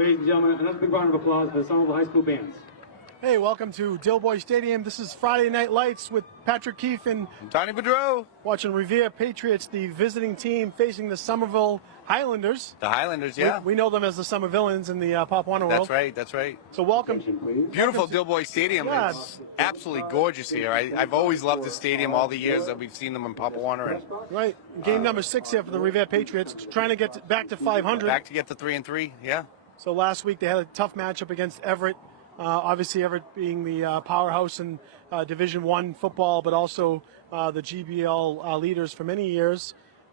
Ladies and gentlemen, another big round of applause for the Somerville High School bands. Hey, welcome to Dilboy Stadium. This is Friday Night Lights with Patrick Keefe and Tony Boudreau. Watching Revere Patriots, the visiting team facing the Somerville Highlanders. The Highlanders, yeah. We know them as the Somervillans in the Pop Warner world. That's right, that's right. So welcome. Beautiful Dilboy Stadium. Yeah. It's absolutely gorgeous here. I've always loved the stadium all the years that we've seen them in Pop Warner. Right. Game number 6 here for the Revere Patriots, trying to get back to 500. Back to get to 3-3, yeah. So last week they had a tough matchup against Everett. Obviously, Everett being the powerhouse in Division I football, but also the GBL leaders for many years.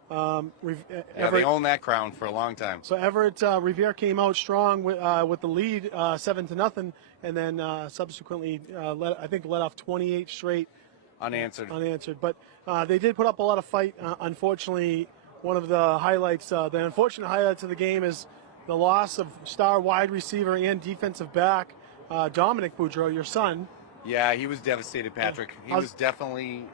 They own that crown for a long time. So Everett Revere came out strong with the lead 7-0, and then subsequently let off 28 straight unanswered. But they did put up a lot of fight. Unfortunately, one of the highlights, the unfortunate highlights of the game is the loss of star wide receiver and defensive back Dominic Boudreau, your son. Yeah, he was devastated, Patrick. He was definitely,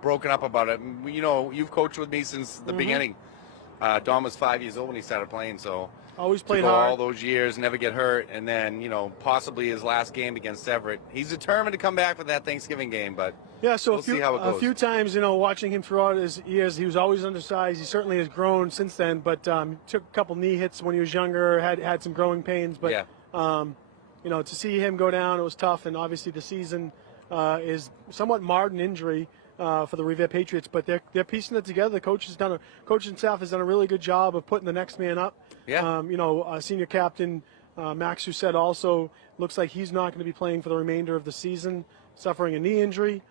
broken up about it. You've coached with me since the beginning. Dom was 5 years old when he started playing, so always played to go hard all those years, never get hurt, and then possibly his last game against Everett. He's determined to come back for that Thanksgiving game, but yeah. So we'll see how it goes. A few times, watching him throughout his years, he was always undersized. He certainly has grown since then, but took a couple knee hits when he was younger. Had some growing pains, but yeah. To see him go down, it was tough, and obviously the season is somewhat marred in injury for the Revere Patriots, but they're piecing it together. The coaching staff has done a really good job of putting the next man up. Yeah. Senior captain Max Doucette also looks like he's not going to be playing for the remainder of the season, suffering a knee injury,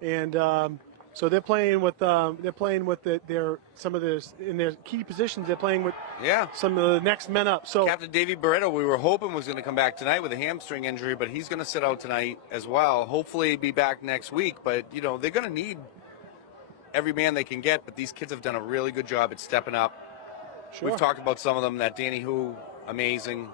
and so they're playing with some of their in their key positions. They're playing with some of the next men up. So Captain Davey Barreto, we were hoping was going to come back tonight with a hamstring injury, but he's going to sit out tonight as well. Hopefully be back next week. But they're going to need every man they can get. But these kids have done a really good job at stepping up. Sure. We've talked about some of them. That Danny Hu, amazing.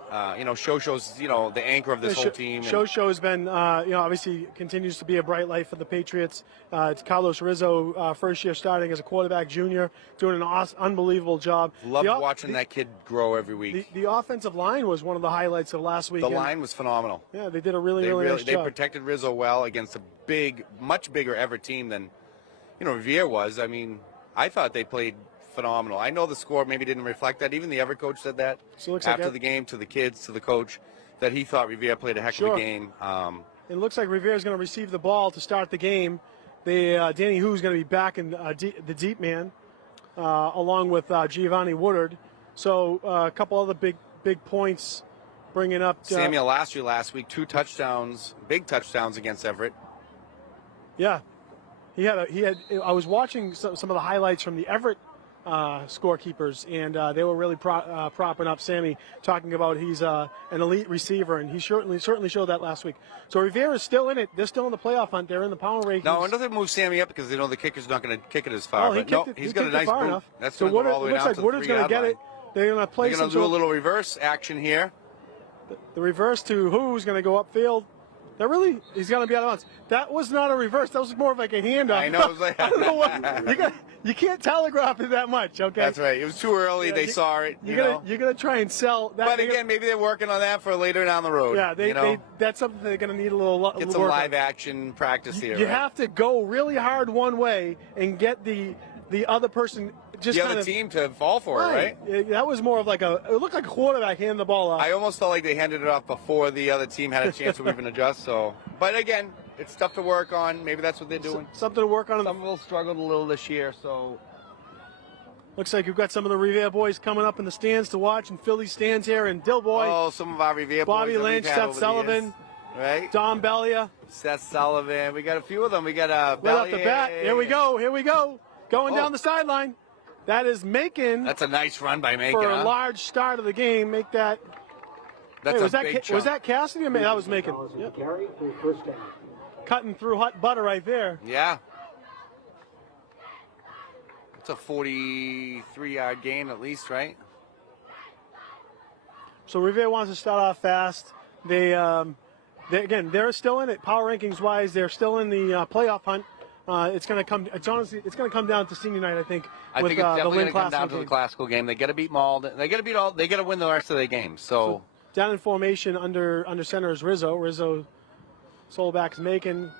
Show's the anchor of this whole team. Show has been obviously continues to be a bright light for the Patriots. It's Carlos Rizzo, first year starting as a quarterback junior, doing an unbelievable job. Loved watching that kid grow every week. The offensive line was one of the highlights of last week. The line was phenomenal. Yeah, they did a really nice job. They protected Rizzo well against a much bigger Everett team than Revere was. I mean, I thought they played phenomenal. I know the score maybe didn't reflect that. Even the Everett coach said that after the game to the kids, to the coach, that he thought Revere played a heck of a game. It looks like Revere is going to receive the ball to start the game. Danny Hu is going to be back in the deep man, along with Giovanni Woodard. So a couple other big points bringing up. Samuel last week, 2 touchdowns, big touchdowns against Everett. Yeah, he had. I was watching some of the highlights from the Everett scorekeepers, and they were really propping up Sammy, talking about he's an elite receiver, and he certainly showed that last week. So Revere is still in it. They're still in the playoff hunt. They're in the power rankings. No, I don't think move Sammy up because they know the kicker's not going to kick it as far. He's got a nice boot. Enough. That's so going to go all the way down to the 3-yard line. Woodard's going to get it. They're going to play They're going to do a little reverse action here. The reverse to who's going to go upfield. He's going to be out of bounds. That was not a reverse. That was more of like a handoff. I know. It was like, I don't know what. You can't telegraph it that much, okay? That's right. It was too early. They saw it. You're going to try and sell that. But again, maybe they're working on that for later down the road. Yeah, that's something they're going to need a little Get some live action practice here. You have to go really hard one way and get the other person just the other team to fall for it, right? That was more of like it looked like a quarterback handing the ball off. I almost felt like they handed it off before the other team had a chance to even adjust. So, but again, it's stuff to work on. Maybe that's what they're doing. Something to work on. Somerville struggled a little this year, so. Looks like we've got some of the Revere boys coming up in the stands to watch, and Philly stands here, and Dilboy. Oh, some of our Revere Bobby boys. Lynch, Seth Sullivan, right? Dom Bellia. Seth Sullivan. We got a few of them. We got right off the bat. Here we go. Going down the sideline. That is Macon. That's a nice run by Macon. For a large start of the game. Make that. That's was a big chunk. Was that Cassidy or that was Macon? Yep. Carry for first down. Cutting through hot butter right there. Yeah. It's a 43-yard gain at least, right? So Revere wants to start off fast. They're still in it. Power rankings wise, they're still in the playoff hunt. it's going to come. It's honestly, it's going to come down to senior night. I think. I think it's definitely going to come down to the classical game. They got to beat Malden. They got to beat all. They got to win the rest of their games. So down in formation under center is Rizzo. Rizzo, soul back is Macon.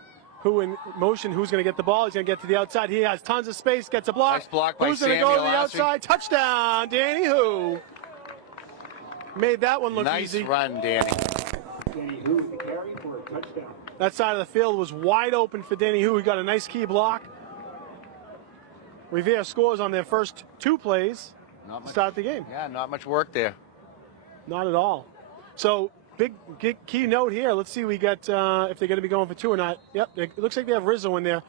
Who in motion? Who's going to get the ball? He's going to get to the outside. He has tons of space. Gets a block. Nice block by Who's going to go to the outside? Touchdown, Danny. Who made that one look easy? Nice run, Danny. Danny Hu with the carry for a touchdown. That side of the field was wide open for Danny Hu. He got a nice key block. Revere scores on their first 2 plays. Start the game. Yeah, not much work there. Not at all. So big key note here. Let's see we get if they're going to be going for 2 or not. Yep, it looks like they have Rizzo in there.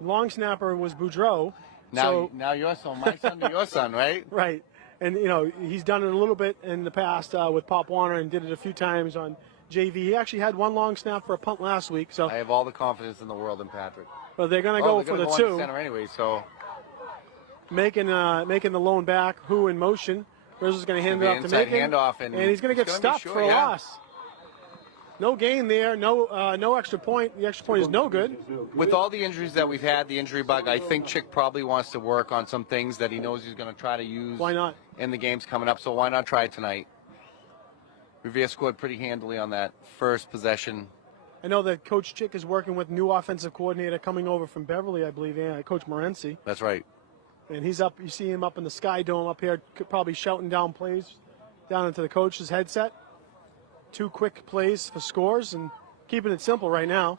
Long snapper was Boudreau. Now your son, my son to your son, right? Right. And, you know, he's done it a little bit in the past with Pop Warner and did it a few times on JV. He actually had 1 long snap for a punt last week. So I have all the confidence in the world in Patrick. Well, they're going to go for the 2. Center anyway, so making the lone back. Who in motion? Rizzo's going to hand it off to Macon. Handoff and he's going to get stuffed for a loss. No gain there. No extra point. The extra point is no good. With all the injuries that we've had, the injury bug, I think Chick probably wants to work on some things that he knows he's going to try to use. Why not? In the games coming up, so why not try it tonight? Revere scored pretty handily on that first possession. I know that Coach Chick is working with new offensive coordinator coming over from Beverly, I believe, Coach Morency. That's right. And he's up. You see him up in the Sky Dome up here, probably shouting down plays down into the coach's headset. 2 quick plays for scores and keeping it simple right now.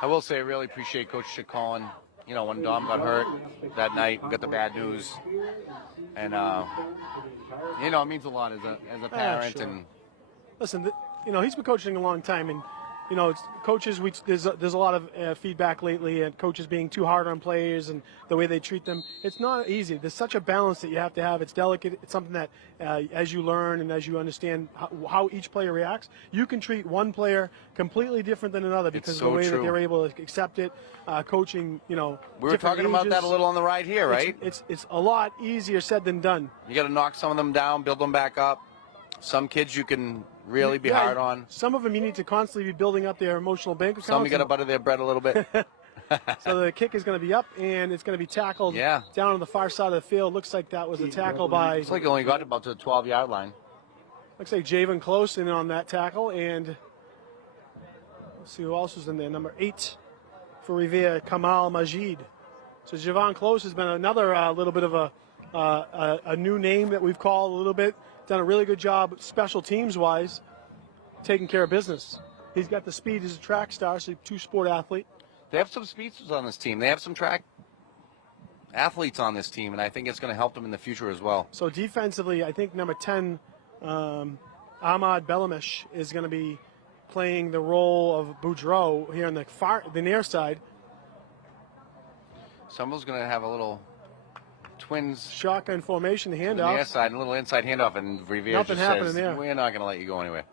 I will say I really appreciate Coach Chick calling. You know, when Dom got hurt that night, we got the bad news. And, you know, it means a lot as a parent. Sure. And listen, you know, he's been coaching a long time. And, you know, coaches, there's a lot of feedback lately and coaches being too hard on players and the way they treat them. It's not easy. There's such a balance that you have to have. It's delicate. It's something that as you learn and as you understand how each player reacts, you can treat one player completely different than another because of the way that they're able to accept it. Coaching, you know, we were talking about that a little on the ride here, right? It's a lot easier said than done. You got to knock some of them down, build them back up. Some kids you can really be hard on. Some of them you need to constantly be building up their emotional bank accounts. Some you got to butter their bread a little bit. So the kick is going to be up, and it's going to be tackled down on the far side of the field. Looks like that was a tackle by... Looks like it only got about to the 12-yard line. Looks like Javen Close in on that tackle, and let's see who else was in there. Number 8 for Revere, Kamal Majid. So Javon Close has been another little bit of a new name that we've called a little bit. Done a really good job special teams-wise, taking care of business. He's got the speed. He's a track star, so 2-sport athlete. They have some speedsters on this team. They have some track athletes on this team, and I think it's going to help them in the future as well. So defensively, I think number 10, Ahmad Belamish, is going to be playing the role of Boudreau here on the near side. Someone's going to have a little twins shotgun formation handoff. The near side, a little inside handoff, and Revere just says, we're not going to let you go anywhere.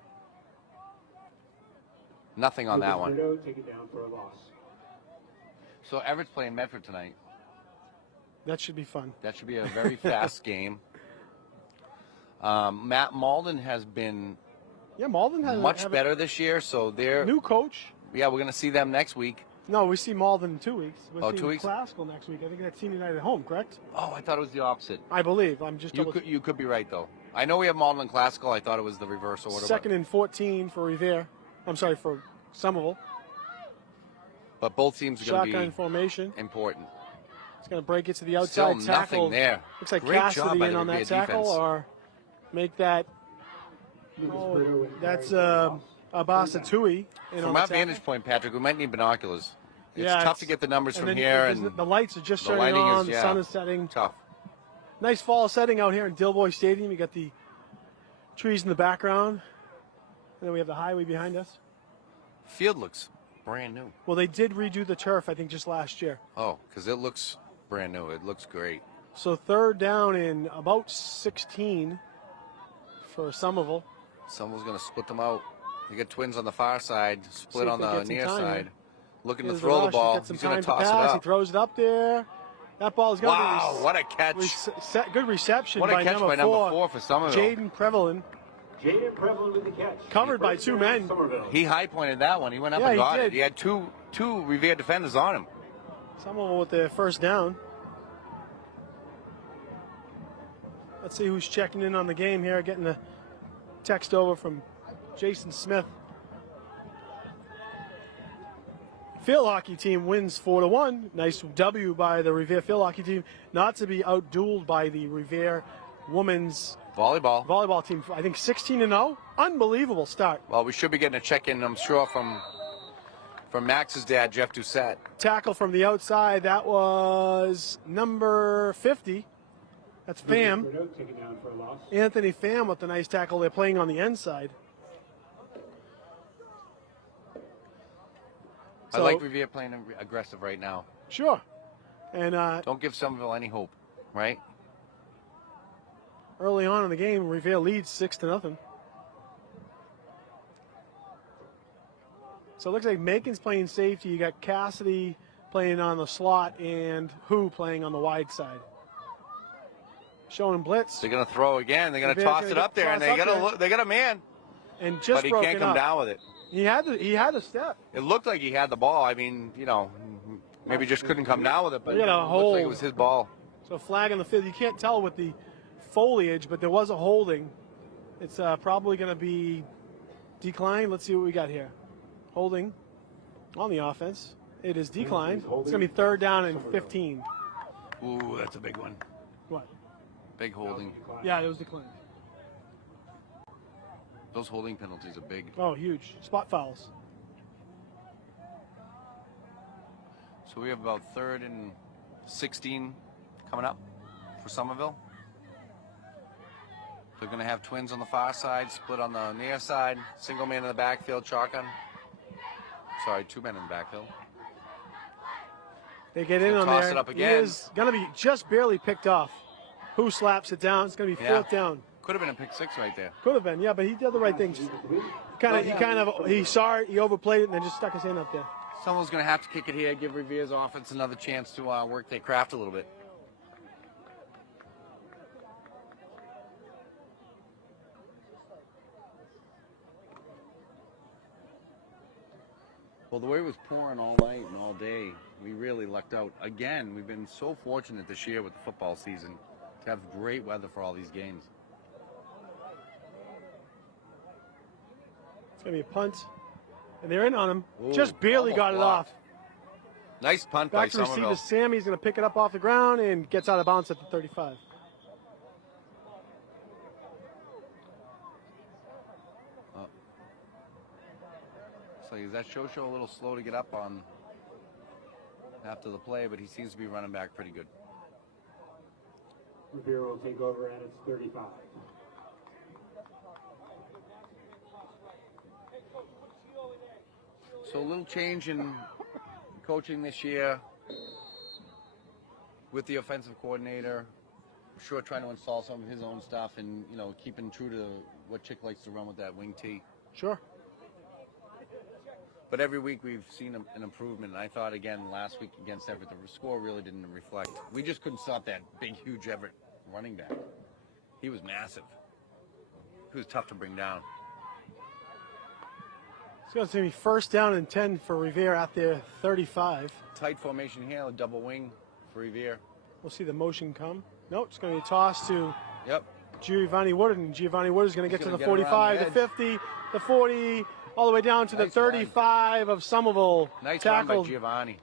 Nothing on that one. Take it down for a loss. So Everett's playing Medford tonight. That should be fun. That should be a very fast game. Matt Malden has been Malden has much better this year, so they're new coach. Yeah, we're going to see them next week. No, we see Malden in 2 weeks. We'll 2 weeks? Classical next week. I think that's senior night at home, correct? Oh, I thought it was the opposite. I believe. I'm just. You could be right though. I know we have Malden and Classical. I thought it was the reverse order. 2nd and 14 for Revere. I'm sorry, for Somerville. But both teams are going to be shotgun formation. Important. It's going to break it to the outside. Still tackle. Nothing there. Looks like Great Cassidy job by in the on that Revere tackle, defense. or make that. Oh, that's Abasa Tui. From our vantage point, Patrick, we might need binoculars. It's tough to get the numbers from here, and the lights are just turning on. The sun is setting. Tough. Nice fall setting out here in Dilboy Stadium. You got the trees in the background, and then we have the highway behind us. Field looks brand new. Well, they did redo the turf, I think, just last year. Oh, because it looks brand new. It looks great. So 3rd down in about 16 for Somerville. Somerville's going to split them out. You get twins on the far side, split on the near side. Looking to throw the ball. He's going to toss it up. He throws it up there. That ball is going to be... Wow, what a catch. Good reception by number 4 for Somerville. Jaden Prevalin. Jaden Prevalent with the catch. Covered by two men. Somerville. He high pointed that one. He went up Yeah, and got he it. did. He had two Revere defenders on him. Somerville with their first down. Let's see who's checking in on the game here. Getting a text over from Jason Smith. Field hockey team wins 4-1. Nice W by the Revere field hockey team. Not to be outdueled by the Revere women's volleyball team. I think 16-0. Unbelievable start. Well, we should be getting a check-in, I'm sure, from Max's dad, Jeff Doucette. Tackle from the outside. That was number 50. That's Pham. Taken down for a loss. Anthony Pham with the nice tackle. They're playing on the inside. I like Revere playing aggressive right now. Sure. And don't give Somerville any hope, right? Early on in the game, Revere leads 6-0. So it looks like Macon's playing safety. You got Cassidy playing on the slot and Who playing on the wide side. Showing blitz. They're going to throw again. They're going to toss it up there, and they got a man. And just but he can't come down with it. He had the step. It looked like he had the ball. I mean, you know, maybe just couldn't come down with it, but it looked like it was his ball. So flag on the field. You can't tell with the foliage, but there was a holding. It's probably going to be declined. Let's see what we got here. Holding on the offense. It is declined. It's going to be 3rd down and 15. Ooh, that's a big one. What? Big holding. Yeah, it was declined. Those holding penalties are big. Oh, huge. Spot fouls. So we have about 3rd and 16 coming up for Somerville. They're going to have twins on the far side, split on the near side, single man in the backfield, shotgun. Sorry, 2 men in the backfield. They get in on toss there. It up again. It is going to be just barely picked off. Who slaps it down? It's going to be 4th down. Could have been a pick 6 right there. Could have been, yeah, but he did the right thing. He saw it, he overplayed it, and then just stuck his hand up there. Someone's going to have to kick it here, give Revere's offense another chance to work their craft a little bit. Well, the way it was pouring all night and all day, we really lucked out. Again, we've been so fortunate this year with the football season to have great weather for all these games. It's going to be a punt. And they're in on him. Ooh, just barely got it off. Nice punt Back by to Somerville. receiver Sammy's going to pick it up off the ground and gets out of bounds at the 35. So is that Show a little slow to get up on after the play, but he seems to be running back pretty good. Revere will take over at its 35. So a little change in coaching this year with the offensive coordinator. I'm sure trying to install some of his own stuff and, you know, keeping true to what Chick likes to run with that wing tee. Sure. But every week we've seen an improvement. And I thought, again, last week against Everett, the score really didn't reflect. We just couldn't stop that big, huge Everett running back. He was massive. He was tough to bring down. It's going to be 1st down and 10 for Revere at their 35. Tight formation here, a double wing for Revere. We'll see the motion come. Nope, it's going to be tossed to Yep. Giovanni Wood, and Giovanni Wood is going to get to the 45, the 50, the 40, all the way down to the 35 of Somerville. Nice run by Giovanni.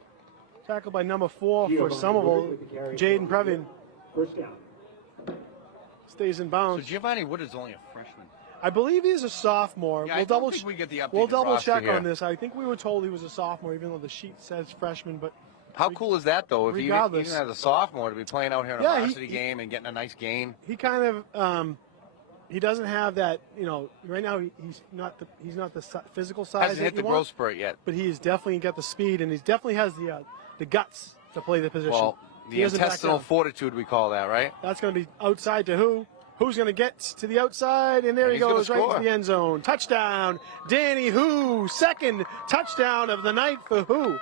Tackled by number 4 for Somerville, Jaden Previn. 1st down. Stays in bounds. So Giovanni Wood is only a freshman. I believe he's a sophomore. Yeah, we get the we'll double check here on this. I think we were told he was a sophomore, even though the sheet says freshman. But how cool is that, though? If even as a sophomore to be playing out here in a varsity game and getting a nice gain. He kind of he doesn't have that. You know, right now he's not the physical size. Hasn't hit the growth spurt yet. But he's definitely got the speed, and he definitely has the guts to play the position. Well, the intestinal fortitude, we call that, right? That's going to be outside to who? Who's going to get to the outside? And there he goes, right to the end zone. Touchdown, Danny Who. 2nd touchdown of the night for Who.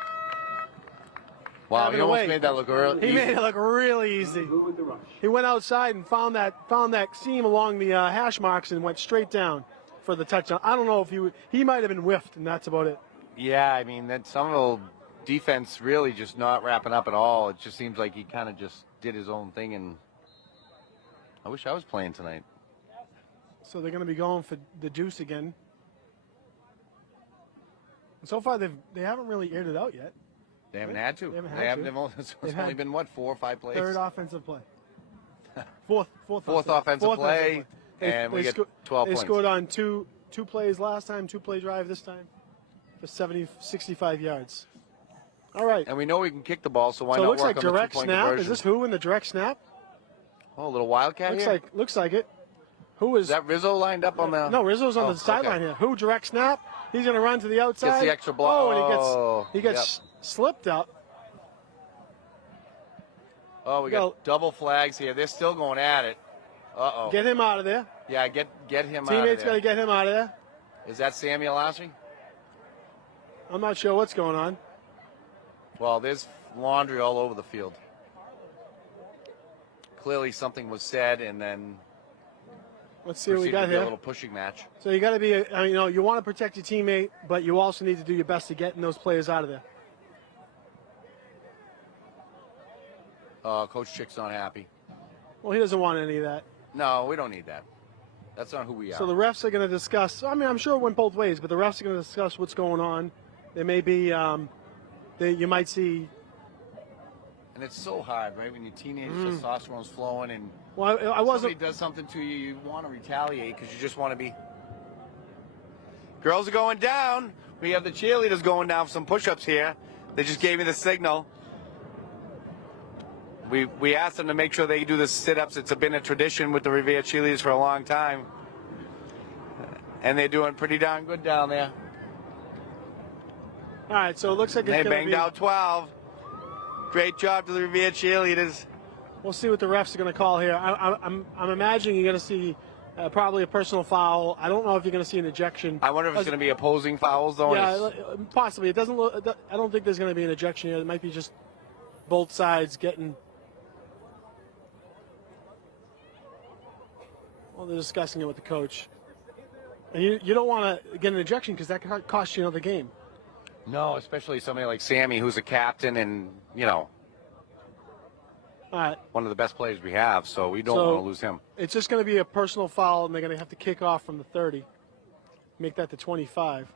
Wow, he almost made that look real easy. He made it look really easy. Move with the rush. He went outside and found that seam along the hash marks and went straight down for the touchdown. I don't know if he might have been whiffed, and that's about it. Yeah, I mean, that Somerville defense really just not wrapping up at all. It just seems like he kind of just did his own thing, and I wish I was playing tonight. So they're going to be going for the deuce again. And so far, they haven't really aired it out yet. They haven't had to. It's They've only been, what, 4 or 5 plays? Third offensive play. Fourth offensive play, and we get 12 points. They scored on two plays last time, 2-play drive this time for 65 yards. All right. And we know we can kick the ball, so why not work on the 2-point conversion? So it looks like direct snap. Is this who in the direct snap? Oh, a little wildcat here? Looks like it. Who is that? Rizzo lined up on the... No, Rizzo's on the sideline here. Who direct snap? He's going to run to the outside. Gets the extra block. Oh, and he gets slipped up. Oh, we got double flags here. They're still going at it. Uh-oh. Get him out of there. Yeah, get him out of there. Teammates got to get him out of there. Is that Sammy Alasri? I'm not sure what's going on. Well, there's laundry all over the field. Clearly something was said, and then let's see what we got here. A little pushing match. So you got to be, you want to protect your teammate, but you also need to do your best to get those players out of there. Coach Chick's not happy. Well, he doesn't want any of that. No, we don't need that. That's not who we are. So the refs are going to discuss. I mean, I'm sure it went both ways, but the refs are going to discuss what's going on. There may be, you might see. And it's so hard, right? When your teenage testosterone's flowing, and I wasn't. Somebody does something to you, you want to retaliate because you just want to be. Girls are going down. We have the cheerleaders going down for some push-ups here. They just gave me the signal. We asked them to make sure they do the sit-ups. It's been a tradition with the Revere cheerleaders for a long time. And they're doing pretty darn good down there. All right, so it looks like it's they banged out 12. Great job to the Revere cheerleaders. We'll see what the refs are going to call here. I'm imagining you're going to see probably a personal foul. I don't know if you're going to see an ejection. I wonder if it's going to be opposing fouls, though. Yeah, possibly. It doesn't look. I don't think there's going to be an ejection here. It might be just both sides getting. Well, they're discussing it with the coach. And you don't want to get an ejection because that could cost you another game. No, especially somebody like Sammy, who's a captain and, all right, one of the best players we have, so we don't want to lose him. It's just going to be a personal foul, and they're going to have to kick off from the 30, make that to 25.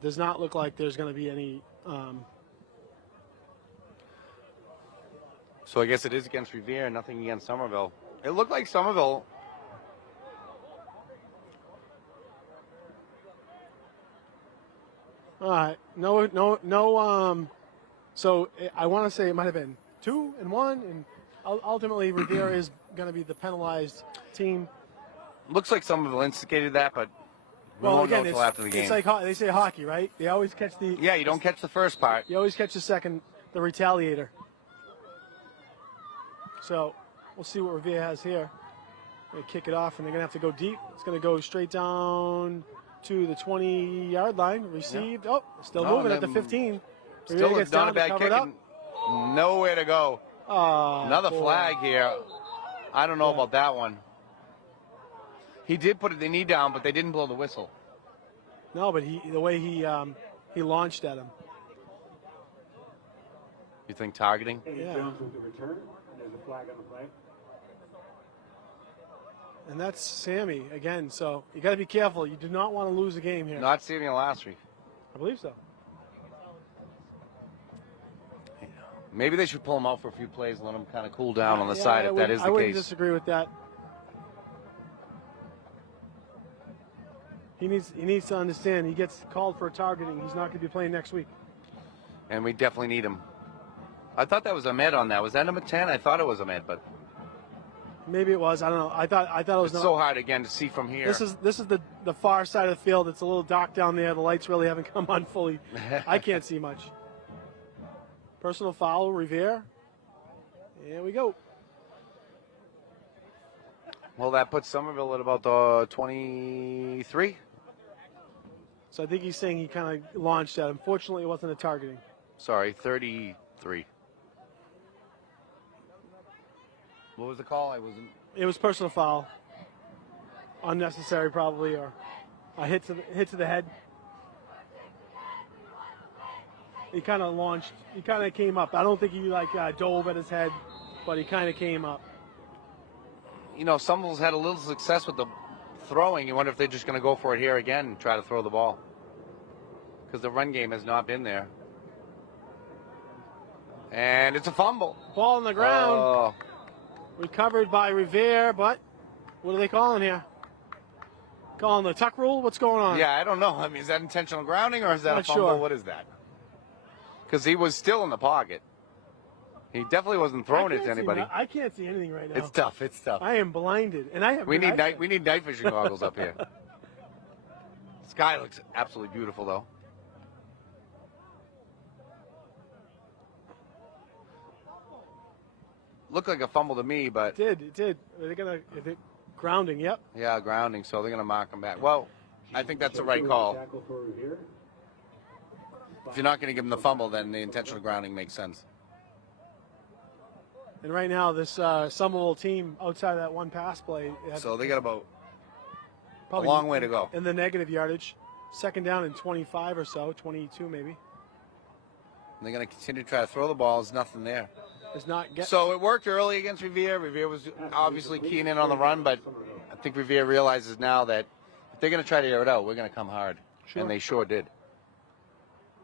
Does not look like there's going to be any. So I guess it is against Revere, nothing against Somerville. It looked like Somerville. All right, no. So I want to say it might have been 2 and 1, and ultimately Revere is going to be the penalized team. Looks like Somerville instigated that, but we won't know until after the game. It's like they say hockey, right? They always catch the. Yeah, you don't catch the first part. You always catch the second, the retaliator. So we'll see what Revere has here. They kick it off, and they're going to have to go deep. It's going to go straight down to the 20-yard line. Received. Yeah. Oh, still moving at the 15. Still gets not a bad kick. Nowhere to go. Another flag here. I don't know about that one. He did put the knee down, but they didn't blow the whistle. No, but the way he launched at him. You think targeting? Yeah. Jones with the return. There's a flag on the play. And that's Sammy again. So you got to be careful. You do not want to lose a game here. Not Sammy Alasri. I believe so. Maybe they should pull him out for a few plays and let him kind of cool down on the side if that is the case. I wouldn't disagree with that. He needs to understand he gets called for targeting. He's not going to be playing next week. And we definitely need him. I thought that was Ahmed on that. Was that number 10? I thought it was Ahmed, but maybe it was. I don't know. I thought it was. It's so hard again to see from here. This is the far side of the field. It's a little dark down there. The lights really haven't come on fully. I can't see much. Personal foul, Revere. Here we go. Well, that puts Somerville at about the 23. So I think he's saying he kind of launched that. Unfortunately, it wasn't a targeting. Sorry, 33. What was the call? I wasn't. It was personal foul. Unnecessary, probably, or a hit to the head. He kind of launched. He kind of came up. I don't think he dove at his head, but he kind of came up. You know, Somerville's had a little success with the throwing. You wonder if they're just going to go for it here again and try to throw the ball, because the run game has not been there. And it's a fumble. Ball on the ground. Oh. Recovered by Revere, but what are they calling here? Calling the tuck rule? What's going on? Yeah, I don't know. I mean, is that intentional grounding or is that Not a fumble? sure. What is that? Because he was still in the pocket. He definitely wasn't throwing it to anybody. I can't see anything right now. It's tough. It's tough. I am blinded, and I have. We need night vision goggles up here. Sky looks absolutely beautiful, though. Looked like a fumble to me, but It did. They're gonna grounding. Yep. yeah, grounding. So they're gonna mark him back. Well, I think that's the right call. Tackle for Revere. If you're not going to give him the fumble, then the intentional grounding makes sense. And right now, this Somerville team outside of that one pass play, So they got about a probably long way to go. in the negative yardage. Second down and 25 or so, 22 maybe. And they're going to continue to try to throw the ball. There's nothing there. It's not get. So it worked early against Revere. Revere was obviously keying in on the run, but I think Revere realizes now that if they're going to try to air it out, we're going to come hard. Sure. And they sure did.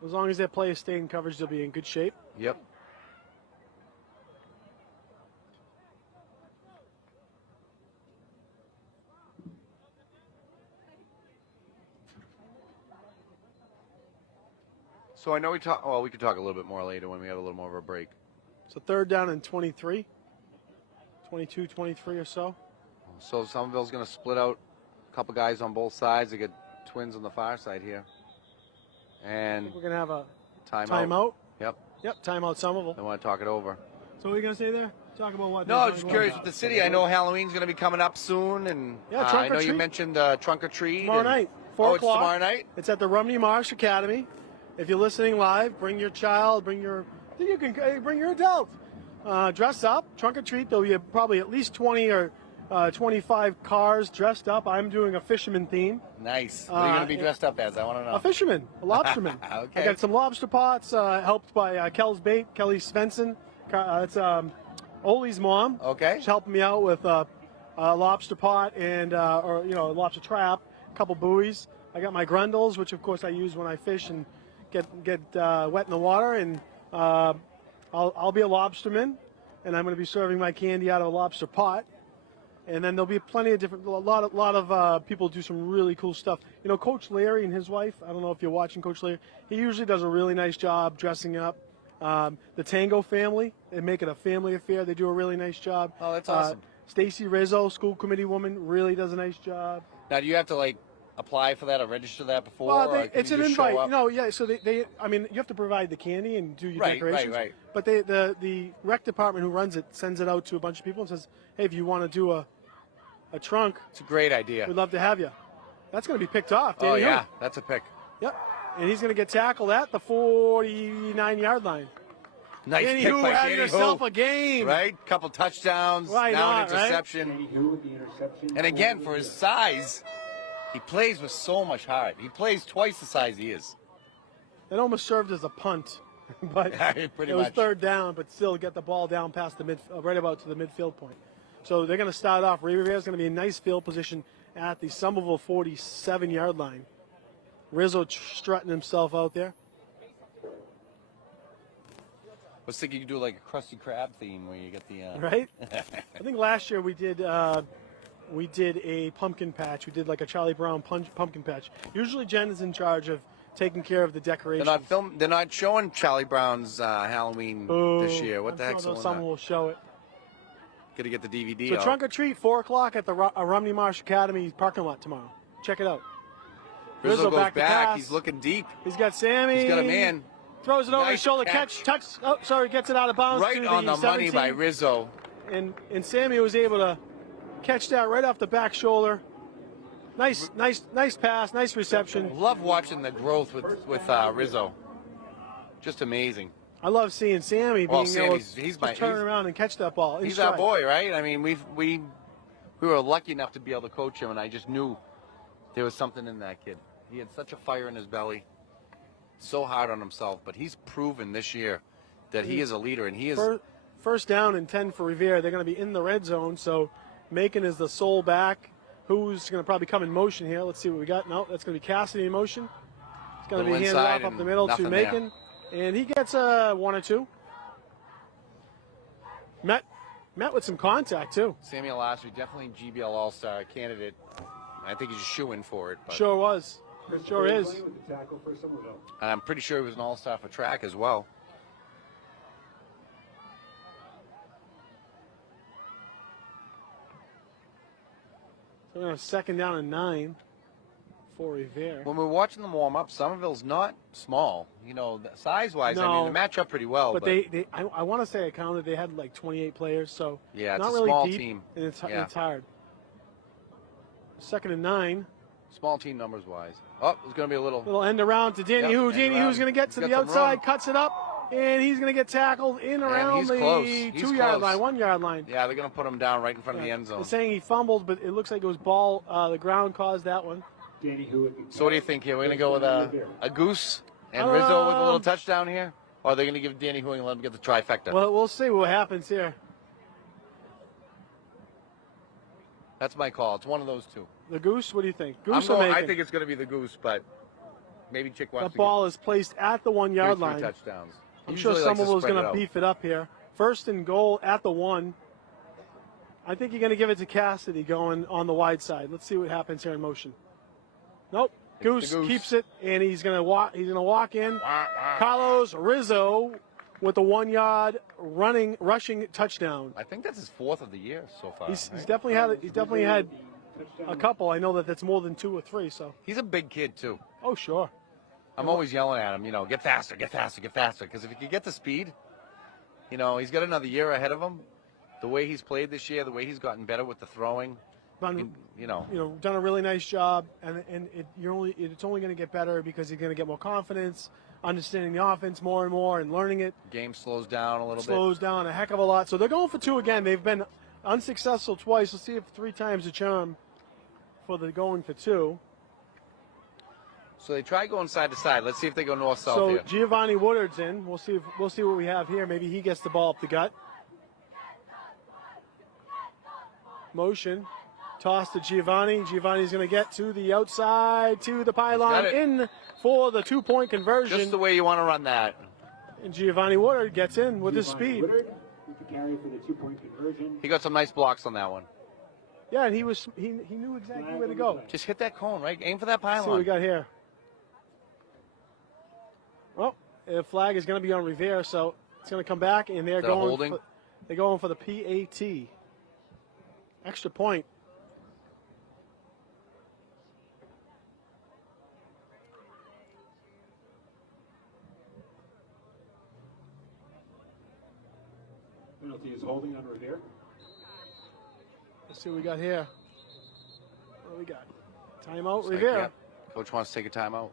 As long as their players stay in coverage, they'll be in good shape. Yep. So I know we talk. Well, we could talk a little bit more later when we have a little more of a break. So third down and 23, 22, 23 or so. So Somerville's going to split out a couple guys on both sides. They get twins on the far side here. And We're gonna have a timeout. Yep. Yep, timeout Somerville. They want to talk it over. So what are you gonna say there? Talk about what? No, I was just curious with the city. I know Halloween's going to be coming up soon, and Yeah, I trunk or know you treat. mentioned trunk or treat. Tomorrow night, 4 Oh, o'clock. it's tomorrow night? It's at the Rumney Marsh Academy. If you're listening live, bring your child, bring your. I think you can bring your adult. Dress up, trunk or treat. There'll be probably at least 20 or 25 cars dressed up. I'm doing a fisherman theme. Nice. What are you going to be dressed up as? I want to know. A fisherman, a lobsterman. Okay. I got some lobster pots, helped by Kel's Bait, Kelly Svensson. That's Oli's mom. Okay. She's helping me out with a lobster pot and a lobster trap, a couple buoys. I got my grundles, which of course I use when I fish and get wet in the water. And I'll be a lobsterman, and I'm going to be serving my candy out of a lobster pot. And then there'll be plenty of different, a lot of people do some really cool stuff. You know, Coach Larry and his wife, I don't know if you're watching Coach Larry, he usually does a really nice job dressing up. The Tango family, they make it a family affair. They do a really nice job. Oh, that's awesome. Stacy Rizzo, school committee woman, really does a nice job. Now, do you have to, apply for that or register that before? Or It's can an you just show invite. up? No, yeah, so you have to provide the candy and do your decorations. Right. But the rec department who runs it sends it out to a bunch of people and says, hey, if you want to do a trunk, It's a great idea. we'd love to have you. That's going to be picked off. Oh, Danny yeah. Hu. That's a pick. Yep. And he's going to get tackled at the 49-yard line. Nice Danny pick Hu by had Danny yourself Hu. a game. Right? Couple touchdowns. Why now not, an right? interception. Danny Hu with the interception. And again, for his size, he plays with so much heart. He plays twice the size he is. It almost served as a punt, but Pretty it was much. third down, but still get the ball down past the right about to the midfield point. So they're going to start off. Revere is going to be in nice field position at the Somerville 47-yard line. Rizzo strutting himself out there. I was thinking you could do like a Krusty Krab theme where you get the Right? I think last year we did a pumpkin patch. We did like a Charlie Brown pumpkin patch. Usually Jen is in charge of taking care of the decorations. They're not showing Charlie Brown's Halloween this year. What the heck's going on? Someone will show it. Got to get the DVD. So out. trunk or treat, 4 o'clock at the Rumney Marsh Academy parking lot tomorrow. Check it out. Rizzo goes back to back. pass. He's looking deep. He's got Sammy. He's got a man. Throws it over Nice his shoulder. catch. Gets it out of bounds. Right to on the money 17. by Rizzo. And Sammy was able to catch that right off the back shoulder. Nice pass, nice reception. Love watching the growth with Rizzo. Just amazing. I love seeing Sammy being able to turn around and catch that ball. He's our boy, right? I mean, we were lucky enough to be able to coach him, and I just knew there was something in that kid. He had such a fire in his belly, so hard on himself, but he's proven this year that he is a leader, and he is. First down and 10 for Revere. They're going to be in the red zone, so Macon is the sole back. Who's going to probably come in motion here? Let's see what we got. No, that's going to be Cassidy in motion. It's going to be handed off up the middle to Macon, and he gets a 1 or 2. Met with some contact, too. Samuel Lashley, definitely GBL All-Star candidate. I think he's a shoo-in for it. But sure was. Sure is. I'm pretty sure he was an All-Star for track as well. So we're going to have 2nd down and 9 for Revere. When we're watching them warm up, Somerville's not small. You know, size-wise, no, I mean, they match up pretty well. But I want to say I counted they had like 28 players, so yeah, it's not a really small deep, team. And it's hard. 2nd and 9. Small team numbers-wise. Oh, there's going to be a little end around to Danny Hu. Danny Hu's going to get to the outside, cuts it up, and he's going to get tackled in around the 2-yard line, 1-yard line. Yeah, they're going to put him down right in front of the end zone. They're saying he fumbled, but it looks like it was ball. The ground caused that one. So what do you think here? We're going to go with a goose and Rizzo with a little touchdown here? Or are they going to give Danny Hu and let him get the trifecta? Well, we'll see what happens here. That's my call. It's one of those two. The goose? What do you think? Goose or Macon? I think it's going to be the goose, but maybe Chick wants the ball is placed at the 1-yard line. Touchdowns. I'm sure Somerville is going to beef it up here. 1st and goal at the 1. I think you're going to give it to Cassidy going on the wide side. Let's see what happens here in motion. Nope. Goose keeps it, and he's going to walk. He's going to walk in. Carlos Rizzo with a 1-yard rushing touchdown. I think that's his 4th of the year so far. He's definitely had a couple. I know that that's more than 2 or 3. So he's a big kid too. Oh sure. I'm always yelling at him. You know, get faster, get faster, get faster. Because if he can get the speed, you know, he's got another year ahead of him. The way he's played this year, the way he's gotten better with the throwing. Done a really nice job, and it's only going to get better because he's going to get more confidence, understanding the offense more and more, and learning it. Game slows down a little bit. Slows down a heck of a lot. So they're going for 2 again. They've been unsuccessful twice. Let's see if 3 times the charm for the going for 2. So they try going side to side. Let's see if they go north-south so here. Giovanni Woodard's in. We'll see what we have here. Maybe he gets the ball up the gut. Motion. Toss to Giovanni. Giovanni's going to get to the outside, to the pylon, in for the 2-point conversion. Just the way you want to run that. And Giovanni Woodard gets in with his speed. Woodard with the carry for the 2-point conversion. He got some nice blocks on that one. Yeah, and he knew exactly where to go. Just hit that cone, right? Aim for that pylon. Let's see what we got here. Well, the flag is going to be on Revere, so it's going to come back, and they're going for the PAT. Extra point. Penalty is holding on Revere. Let's see what we got here. What do we got? Timeout, Revere. Coach wants to take a timeout.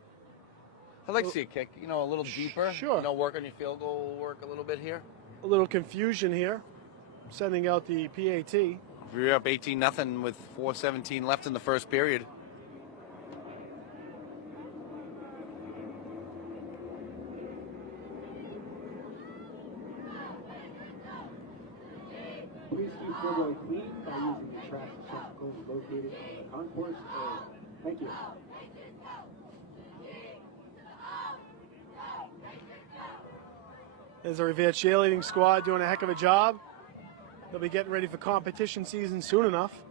I'd like to see a kick, a little deeper. Sure. Work on your field goal, work a little bit here. A little confusion here. Sending out the PAT. We're up 18-0 with 4:17 left in the first period. Please keep Volleyball clean by using the trash receptacles located on the concourse area. Thank you. There's a Revere cheerleading squad doing a heck of a job. They'll be getting ready for competition season soon enough.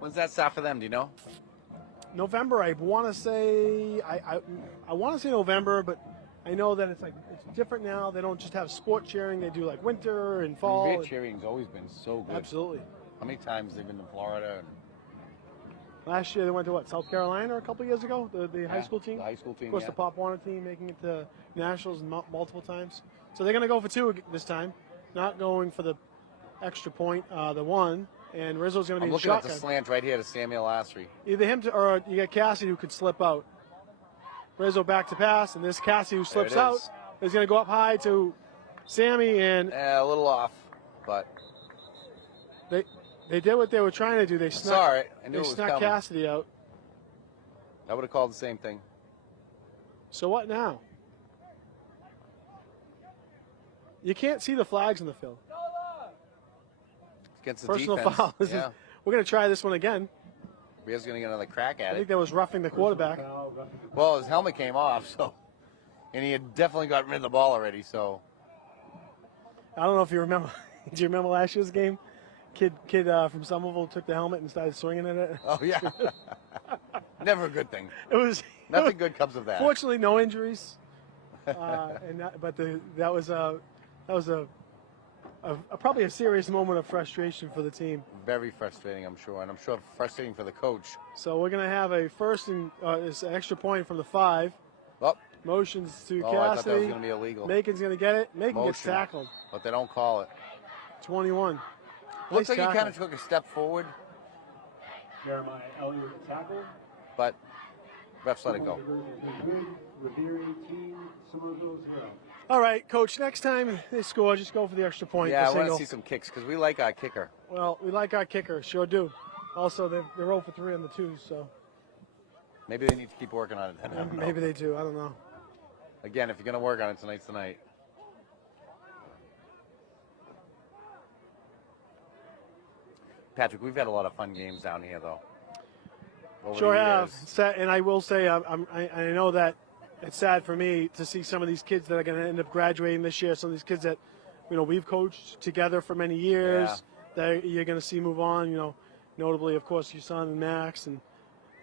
When's that start for them? Do you know? November. I want to say I want to say November, but I know that it's different now. They don't just have sport cheering; they do like winter and fall. Revere cheering's always been so good. Absolutely. How many times they've been to Florida? Last year they went to South Carolina a couple of years ago. The high school team. The high school team. Of course, the Pop Warner team making it to nationals multiple times. So they're going to go for 2 this time, not going for the extra point, the 1. And Rizzo's going to be in shotgun. I'm looking at the slant right here to Samuel Lasry. Either him or you got Cassidy who could slip out. Rizzo back to pass, and there's Cassidy who slips out. is going to go up high to Sammy, and a little off, but they did what they were trying to do. They snuck, sorry, I knew they it was snuck coming. Cassidy out. I would have called the same thing. So what now? You can't see the flags in the field. Against the Personal defense. foul. Yeah. We're going to try this one again. Revere's going to get another crack at I think it. that was roughing the quarterback. Well, his helmet came off, so, and he had definitely gotten rid of the ball already. So I don't know if you remember. Do you remember last year's game? Kid from Somerville took the helmet and started swinging at it. Oh yeah. Never a good thing. It was Nothing good comes of that. Fortunately, no injuries. But that was probably a serious moment of frustration for the team. Very frustrating, I'm sure, and I'm sure frustrating for the coach. So we're going to have a first and it's an extra point from the 5. Oh. Motions to I thought that was Cassidy. going to be illegal. Macon's going to get it. Macon Motion. gets tackled. But they don't call it. 21. Looks Nice like he tackle. kind of took a step forward, Jeremiah Elliott tackle. but refs let it go. Revere 18, Somerville 0. All right, Coach, next time they score, just go for the extra point. Yeah, the I want to single. see some kicks because we like our kicker. Well, we like our kicker, sure do. Also, they're 0 for 3 on the 2, so Maybe they need to keep working on it then. I don't know. maybe they do. I don't know. Again, if you're going to work on it, tonight's the night. Patrick, we've had a lot of fun games down here, though. Over Sure the have. years. And I will say, I know that it's sad for me to see some of these kids that are going to end up graduating this year. Some of these kids that, we've coached together for many years. That you're going to see move on. Notably, of course, your son and Max, and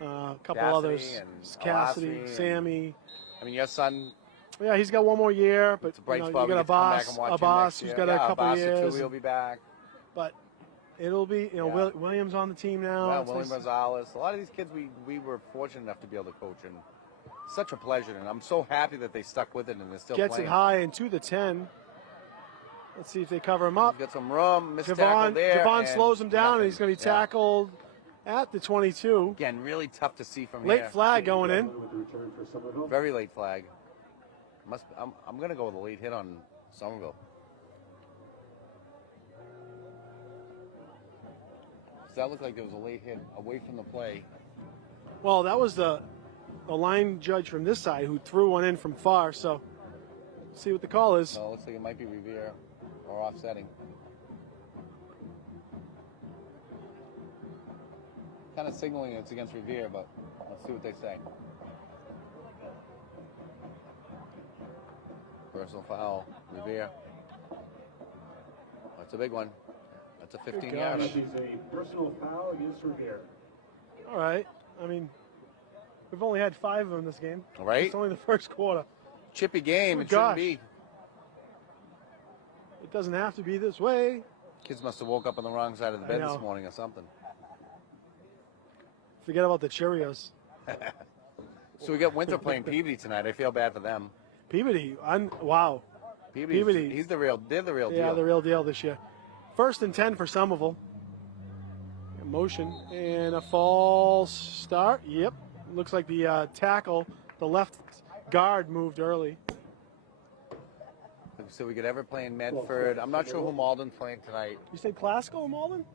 a couple Cassidy others. and Cassidy, Alassi and- Sammy. I mean, your son, Yeah, he's got one more year, but it's a bright you spot. We got get a to come back boss, and watch him who's next got year. a couple Boss years. too, he'll be back. But it'll be, Yeah. Williams on the team now. Yeah, It's William nice. Gonzalez. A lot of these kids we were fortunate enough to be able to coach, and such a pleasure. And I'm so happy that they stuck with it and they're still Gets playing. it high and to the 10. Let's see if they cover him up. He's got some room. Missed tackle there. Javon and slows him down, and he's nothing. going to be Yeah. tackled at the 22. Again, really tough to see from Late here. flag going in. With the return for Somerville. Very late flag. I'm going to go with a late hit on Somerville. Does that look like there was a late hit away from the play? Well, that was the line judge from this side who threw one in from far. So, see what the call is. No, it looks like it might be Revere or offsetting. Kind of signaling it's against Revere, but let's see what they say. Personal foul, Revere. That's a big one. That's a 15-yarder. This is a personal foul against Revere. All right. I mean, we've only had 5 of them this game. Right? It's only the first quarter. Chippy game, Oh, it shouldn't gosh. be. It doesn't have to be this way. Kids must have woke up on the wrong side of the I bed know. this morning or something. Forget about the Cheerios. So we got Winter playing Peabody tonight. I feel bad for them. Peabody, wow. Peabody. They're the real Yeah, deal. the real deal this year. 1st and 10 for Somerville. Motion and a false start. Yep. Looks like the tackle, the left guard moved early. So we could ever play in Medford. I'm not sure who Malden's playing tonight. You said Classical and Malden? Did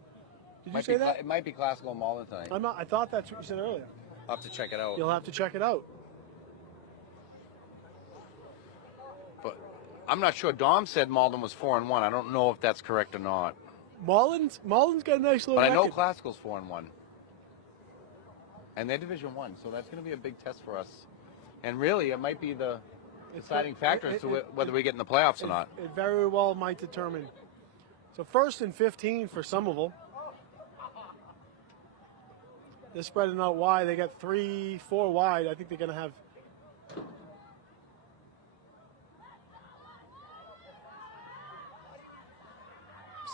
you Might say be that? It might be Classical and Malden tonight. I thought that's what you said earlier. I'll have to check it out. You'll have to check it out. But I'm not sure. Dom said Malden was 4-1. I don't know if that's correct or not. Malden's got a nice little But I know record. Classical's 4-1. And they're Division 1, so that's going to be a big test for us. And really, it might be the deciding factor as to whether we get in the playoffs or not. It very well might determine. So 1st and 15 for Somerville. They're spreading out wide. They got 3, 4 wide. I think they're going to have.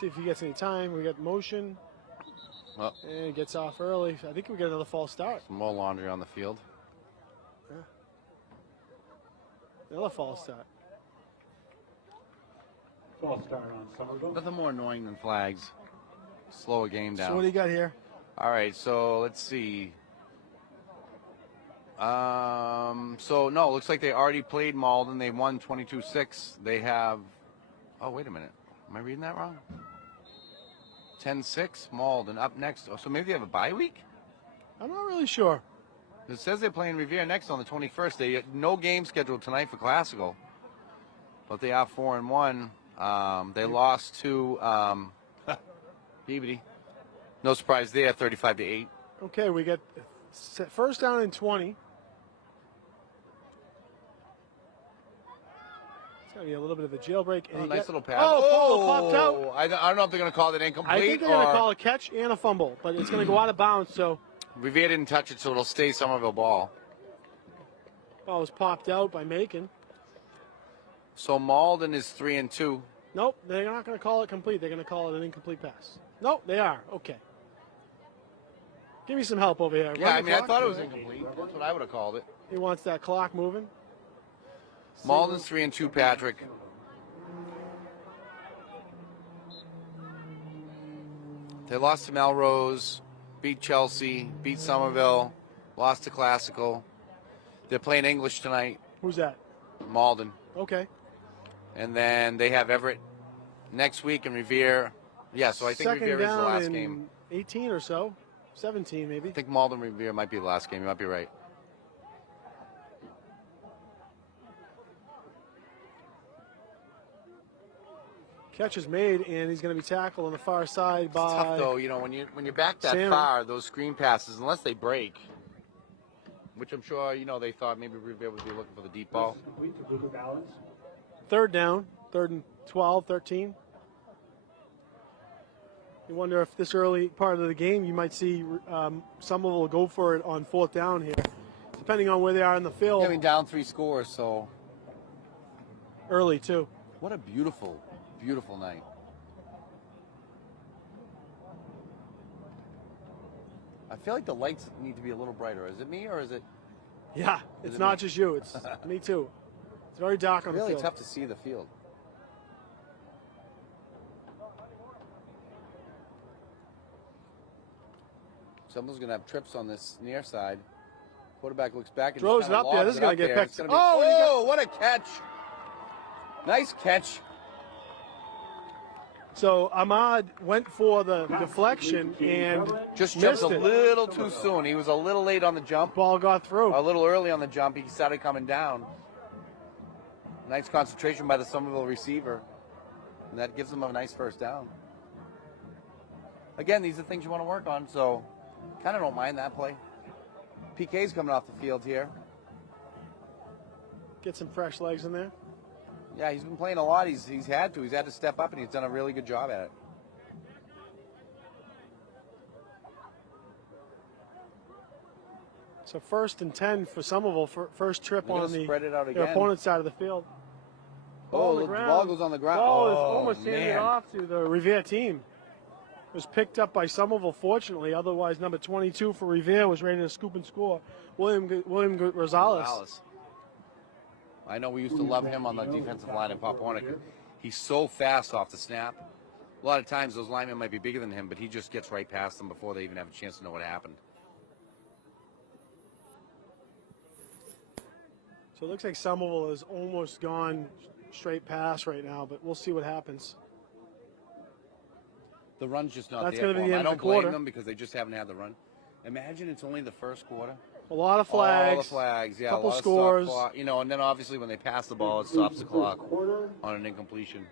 See if he gets any time. We got motion. Well, And he gets off early. I think we get another false start. some more laundry on the field. Another false start. False start on Somerville. Nothing more annoying than flags. Slow a game down. So what do you got here? All right, so let's see. So no, it looks like they already played Malden. They won 22-6. They have. Oh, wait a minute. Am I reading that wrong? 10-6 Malden up next. Oh, so maybe they have a bye week. I'm not really sure. It says they're playing Revere next on the 21st. They had no game scheduled tonight for Classical, but they are 4-1. They lost to Peabody. No surprise there, 35-8. Okay, we get first down and 20. It's going to be a little bit of a jailbreak. And Nice little pass. Oh, popped out. I don't know if they're going to call it incomplete. I think they're going to call a catch and a fumble, but it's going to go out of bounds. So Revere didn't touch it, so it'll stay Somerville ball. Ball was popped out by Macon. So Malden is 3-2. Nope, they're not going to call it complete. They're going to call it an incomplete pass. Nope, they are. Okay. Give me some help over here. Yeah, I mean, I thought it was incomplete. That's what I would have called it. He wants that clock moving. Malden's 3-2, Patrick. They lost to Melrose, beat Chelsea, beat Somerville, lost to Classical. They're playing English tonight. Who's that? Malden. Okay. And then they have Everett next week in Revere. Yeah, so I think Second Revere is the down last in game. 18 or so. 17 maybe. I think Malden Revere might be the last game. You might be right. Catch is made, and he's going to be tackled on the far side by. It's tough though, you know, when you're back that Salmon. far, those screen passes, unless they break, which I'm sure they thought maybe Revere would be looking for the deep ball. Third down, 3rd and 12, 13. You wonder if this early part of the game you might see someone will go for it on 4th down here, depending on where they are in the field. I mean, down 3 scores, so. Early, too. What a beautiful, beautiful night. I feel like the lights need to be a little brighter. Is it me or is it? Yeah, it's not just you. It's me, too. It's very dark on the field. Really tough to see the field. Someone's going to have trips on this near side. Quarterback looks back and throws it up there. This is going to get picked. Oh, what a catch. Nice catch. So Ahmad went for the deflection and just jumped a little too soon. He was a little late on the jump. Ball got through. A little early on the jump. He started coming down. Nice concentration by the Somerville receiver. And that gives them a nice first down. Again, these are things you want to work on, so kind of don't mind that play. PK's coming off the field here. Get some fresh legs in there. Yeah, he's been playing a lot. He's had to step up, and he's done a really good job at it. So 1st and 10 for Somerville. First trip on the their opponent's side of the field. Oh, the ball goes on the ground. Ball is almost handed off to the Revere team. It was picked up by Somerville, fortunately. Otherwise, number 22 for Revere was ready to scoop and score. William Rosales. I know we used to love him on the defensive line in Pop Warner. He's so fast off the snap. A lot of times those linemen might be bigger than him, but he just gets right past them before they even have a chance to know what happened. So it looks like Somerville has almost gone straight pass right now, but we'll see what happens. The run's just not That's there going to for be the them. end I of the don't blame quarter. them because they just haven't had the run. Imagine it's only the first quarter. A lot of flags. All the flags, yeah. Couple a lot scores. Of stop clock, and then obviously when they pass the ball, it stops the clock on an incompletion.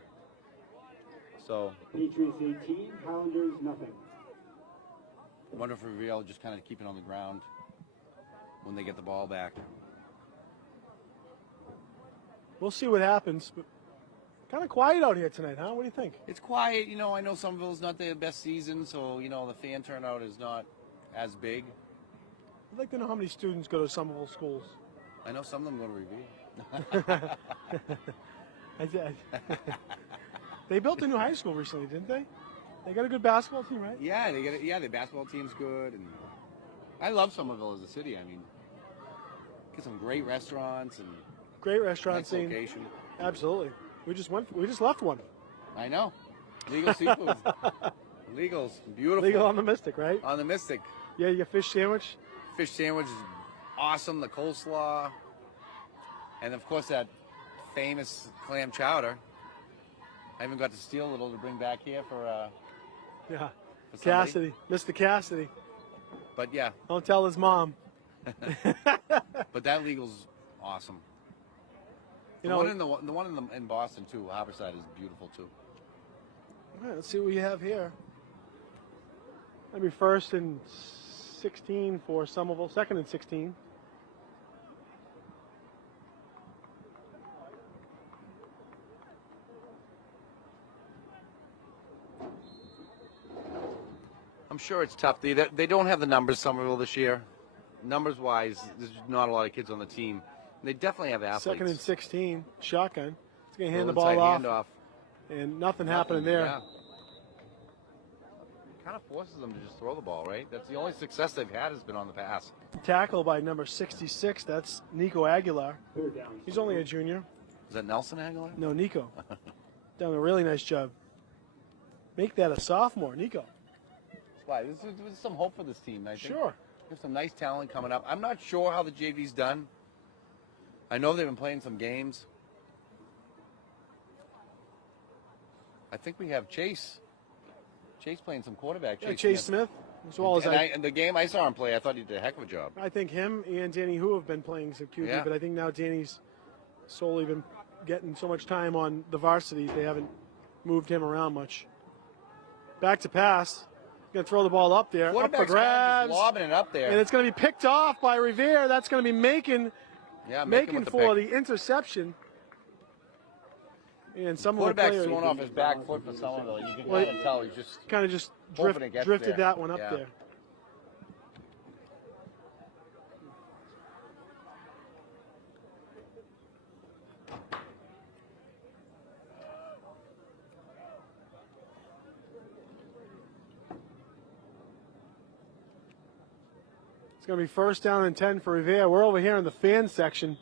So. Patriots 18, Highlanders nothing. I wonder if Revere will just kind of keep it on the ground when they get the ball back. We'll see what happens. But kind of quiet out here tonight, huh? What do you think? It's quiet. I know Somerville's not their best season, so, the fan turnout is not as big. I'd like to know how many students go to Somerville schools. I know some of them go to Revere. They built a new high school recently, didn't they? They got a good basketball team, right? Yeah, they get it. Yeah, their basketball team's good, and I love Somerville as a city. I mean, get some great restaurants and great restaurant nice scene. Location. Absolutely. We just left one. I know. Legal seafood. Legals, beautiful. Legal on the Mystic, right? On the Mystic. Yeah, your fish sandwich. Fish sandwich is awesome. The coleslaw. And, of course, that famous clam chowder. I even got to steal a little to bring back here for yeah, for Cassidy, Mr. Cassidy. But, yeah. Don't tell his mom. But that legal's awesome. The one in Boston, too, Harborside, is beautiful, too. All right, let's see what we have here. Maybe first and 16 for Somerville, second and 16. I'm sure it's tough. They don't have the numbers, Somerville, this year. Numbers-wise, there's not a lot of kids on the team. They definitely have athletes. Second and 16, shotgun. It's going to hand the ball off. And nothing happening there. Yeah. Kind of forces them to just throw the ball, right? That's the only success they've had has been on the pass. Tackle by number 66. That's Nico Aguilar. He's only a junior. Is that Nelson Aguilar? No, Nico. Done a really nice job. Make that a sophomore, Nico. That's why. There's some hope for this team. I think sure. There's some nice talent coming up. I'm not sure how the JV's done. I know they've been playing some games. I think we have Chase. Chase playing some quarterback. Chase Smith. As well as and the game I saw him play, I thought he did a heck of a job. I think him and Danny Hu have been playing some QB, but I think now Danny's solely been getting so much time on the varsity, they haven't moved him around much. Back to pass. Going to throw the ball up there. Up for grabs. Lobbing it up there. And it's going to be picked off by Revere. That's going to be making for the interception. And some quarterback's throwing off his back foot for Somerville. You can kind of tell he's just kind of just drifted that one up there. It's going to be first down and 10 for Revere. We're over here in the fan section.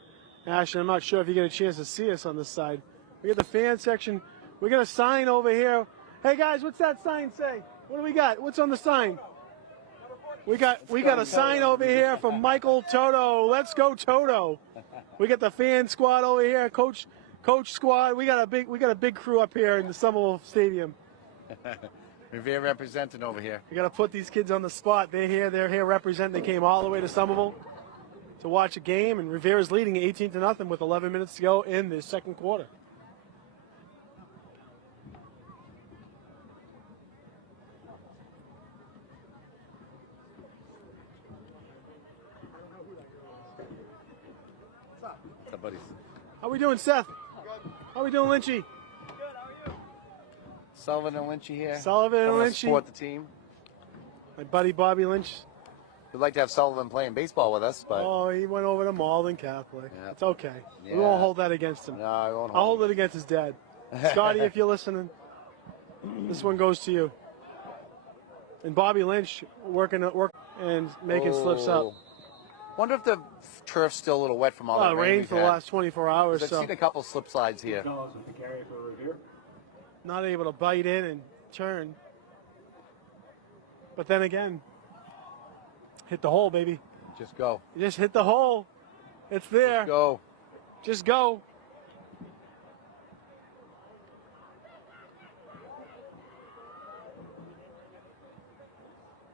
Ashton, I'm not sure if you get a chance to see us on this side. We got the fan section. We got a sign over here. Hey guys, what's that sign say? What do we got? What's on the sign? We got a sign over here from Michael Toto. Let's go Toto. We got the fan squad over here, coach squad. We got a big crew up here in the Somerville Stadium. Revere representing over here. We got to put these kids on the spot. They're here representing. They came all the way to Somerville to watch a game, and Revere is leading 18-0 with 11 minutes to go in the second quarter. What's up, buddies? How we doing, Seth? Good. How we doing, Lynchy? Good, how are you? Sullivan and Lynchy here. Sullivan and Lynchy. Support the team. My buddy Bobby Lynch. We'd like to have Sullivan playing baseball with us, but... Oh, he went over to Malden Catholic. Yeah. It's okay. Yeah. We won't hold that against him. No, I won't. I'll hold it against his dad. Scotty, if you're listening, this one goes to you. And Bobby Lynch working and making slips up. Wonder if the turf's still a little wet from all that rain for the last 24 hours. I've seen a couple slip slides here. Not able to bite in and turn. But then again, hit the hole, baby. Just go. You just hit the hole. It's there. Just go. Just go.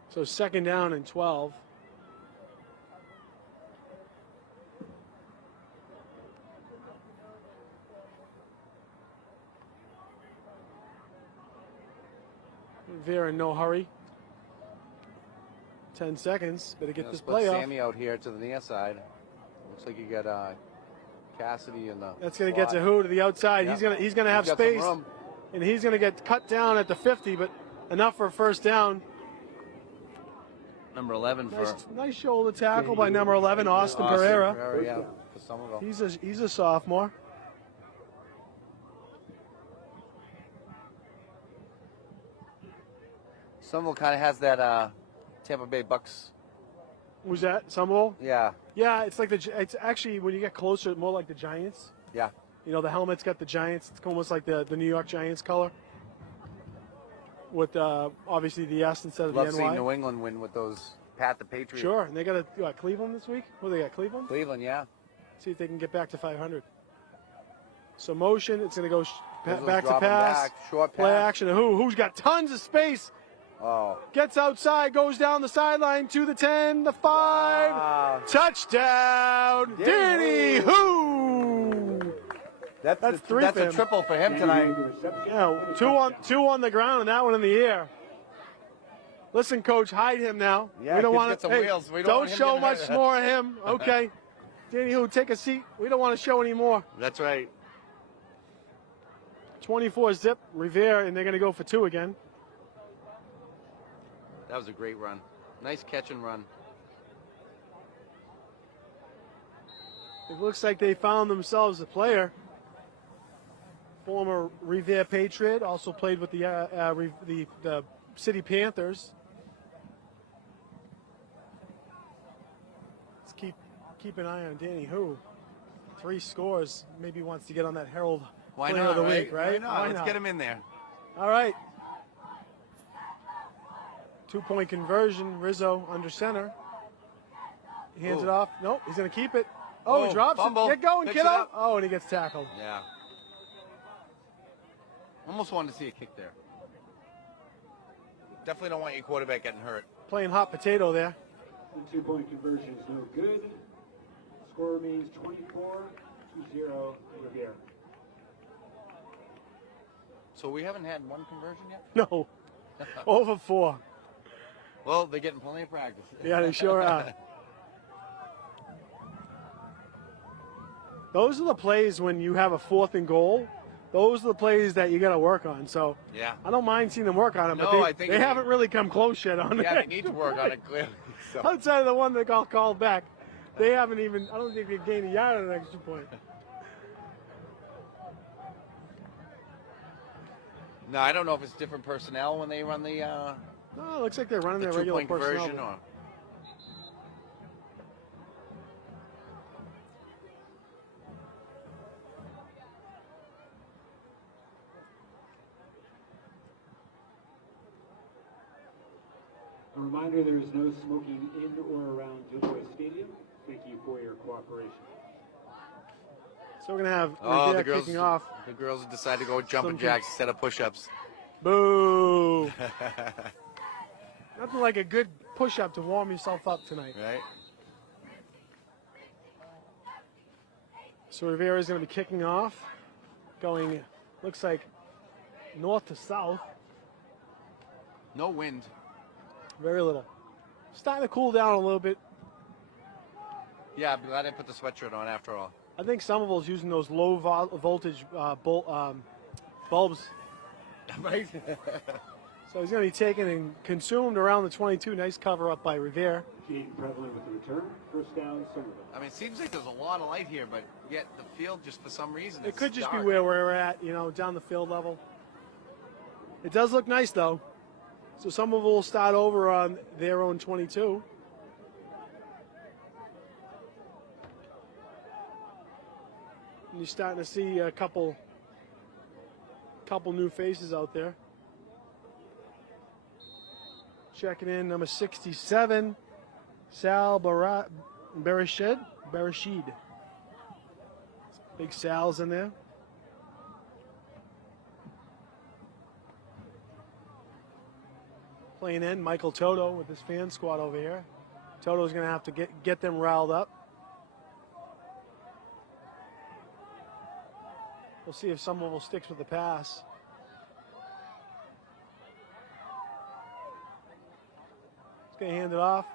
So second down and 12. Revere in no hurry. 10 seconds. Better get this play off. Sammy out here to the near side. Looks like you got Cassidy in the. That's going to get to who to the outside. Yep. He's going to have space, and he's going to get cut down at the 50, but enough for a first down. Number 11 nice shoulder tackle by number 11, Austin Pereira. Yeah, for Somerville. He's a sophomore. Somerville kind of has that Tampa Bay Bucks. Was that Somerville? Yeah. Yeah, it's actually when you get closer, it's more like the Giants. Yeah. You know, the helmet's got the Giants. It's almost like the New York Giants color. With obviously the S instead of the NY. Love seeing New England win with those Pat the Patriot. Sure, and they got Cleveland this week. What they got, Cleveland? Cleveland, yeah. See if they can get back to 500. So motion, it's going to go back to pass. Back, short play pass. action. Who's got tons of space? Oh. Gets outside, goes down the sideline to the 10, the 5. Wow. Touchdown, Danny Who. That's three. That's a triple for him tonight. Yeah, two on the ground and that one in the air. Listen, Coach, hide him now. Yeah, we don't want to. Hey, wheels. We don't show much more of him. Okay, Danny Who, take a seat. We don't want to show any more. That's right. 24 zip, Revere, and they're going to go for 2 again. That was a great run. Nice catch and run. It looks like they found themselves a player. Former Revere Patriot, also played with the City Panthers. Let's keep an eye on Danny Who. 3 scores. Maybe wants to get on that Herald Player of the Week, right? Let's get him in there. All right. 2-point conversion. Rizzo under center. He hands it off. Nope, he's going to keep it. Oh, he drops fumble. it. Get going, Picks kiddo. Oh, and he gets tackled. Yeah. Almost wanted to see a kick there. Definitely don't want your quarterback getting hurt. Playing hot potato there. The 2-point conversion is no good. Score remains 24-0 Revere. So we haven't had one conversion yet? No. Over 4. Well, they're getting plenty of practice. Yeah, they sure are. Those are the plays when you have a 4th and goal. Those are the plays that you got to work on. So yeah, I don't mind seeing them work on it, no, but they haven't really come close yet on it. Yeah, they need to work on it clearly. So. Outside of the one that got called back, they haven't even. I don't think they gained a yard on an extra point. No, I don't know if it's different personnel when they run the. No, it looks like they're running the their regular 2-point personnel. conversion or. A reminder, there is no smoking in or around Gilroy Stadium. Thank you for your cooperation. So we're going to have the girls kicking off. The girls have decided to go jumping jacks instead of push-ups. Boo! Nothing like a good push-up to warm yourself up tonight. Right. So Revere is going to be kicking off, going, looks like north to south. No wind. Very little. Starting to cool down a little bit. Yeah, I'm glad I put the sweatshirt on after all. I think Somerville's using those low voltage bulbs. Right. So he's going to be taken and consumed around the 22. Nice cover up by Revere. Gene Prevalent with the return. First down, Somerville. I mean, it seems like there's a lot of light here, but yet the field, just for some reason, It could just dark. be where we're at, down the field level. It does look nice, though. So Somerville will start over on their own 22. And you're starting to see a couple new faces out there. Checking in, number 67, Sal Barashid. Big Sal's in there. Playing in, Michael Toto with his fan squad over here. Toto's going to have to get them riled up. We'll see if someone will stick with the pass. He's going to hand it off.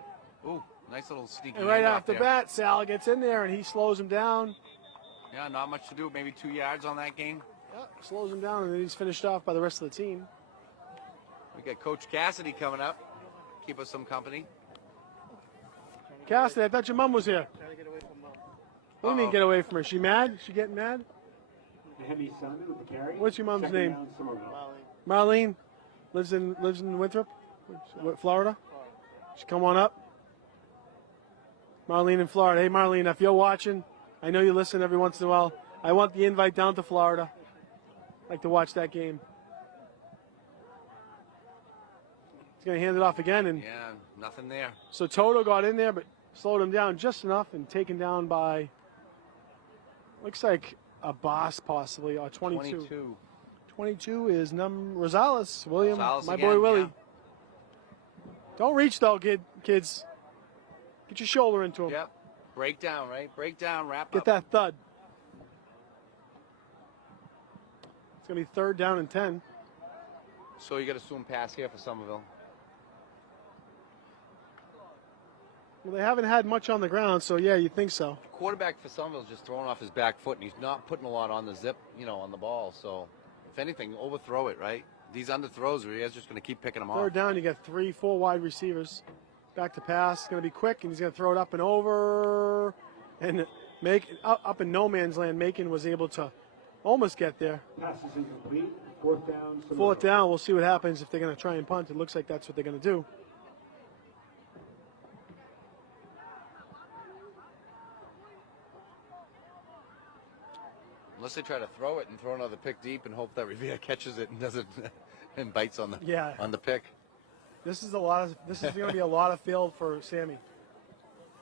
Ooh, nice little sneaky. And right handoff off the there. bat, Sal gets in there and he slows him down. Yeah, not much to do. Maybe 2 yards on that game. Yeah, slows him down and then he's finished off by the rest of the team. We got Coach Cassidy coming up. Keep us some company. Cassidy, I thought your mom was here. What do you mean get away from her? She mad? She getting mad? Hemi Simon with the carry. What's your mom's Second name? down, Somerville. Marlene lives in Winthrop, Florida. She come on up. Marlene in Florida. Hey Marlene, if you're watching, I know you listen every once in a while. I want the invite down to Florida. I'd like to watch that game. He's going to hand it off again, and Yeah, nothing there. so Toto got in there, but slowed him down just enough and taken down by Looks like a boss possibly, or 22. 22. 22 is Rosales, William, Rosales my again, boy Willie. yeah. Don't reach though, kids. Get your shoulder into him. Yep. Break down, right? Break down, wrap Get up. that thud. It's going to be 3rd down and 10. So you got to assume pass here for Somerville. Well, they haven't had much on the ground, so yeah, you think so. Quarterback for Somerville is just throwing off his back foot, and he's not putting a lot on the zip, on the ball. So, if anything, overthrow it, right? These underthrows, Revere's just going to keep picking them off. 3rd down, you got 4 wide receivers. Back to pass, going to be quick, and he's going to throw it up and over. And up in no man's land, Macon was able to almost get there. Pass is incomplete. 4th down. 4th down, we'll see what happens if they're going to try and punt. It looks like that's what they're going to do. Unless they try to throw it and throw another pick deep and hope that Revere catches it and doesn't and bites on the pick. This is going to be a lot of field for Sammy.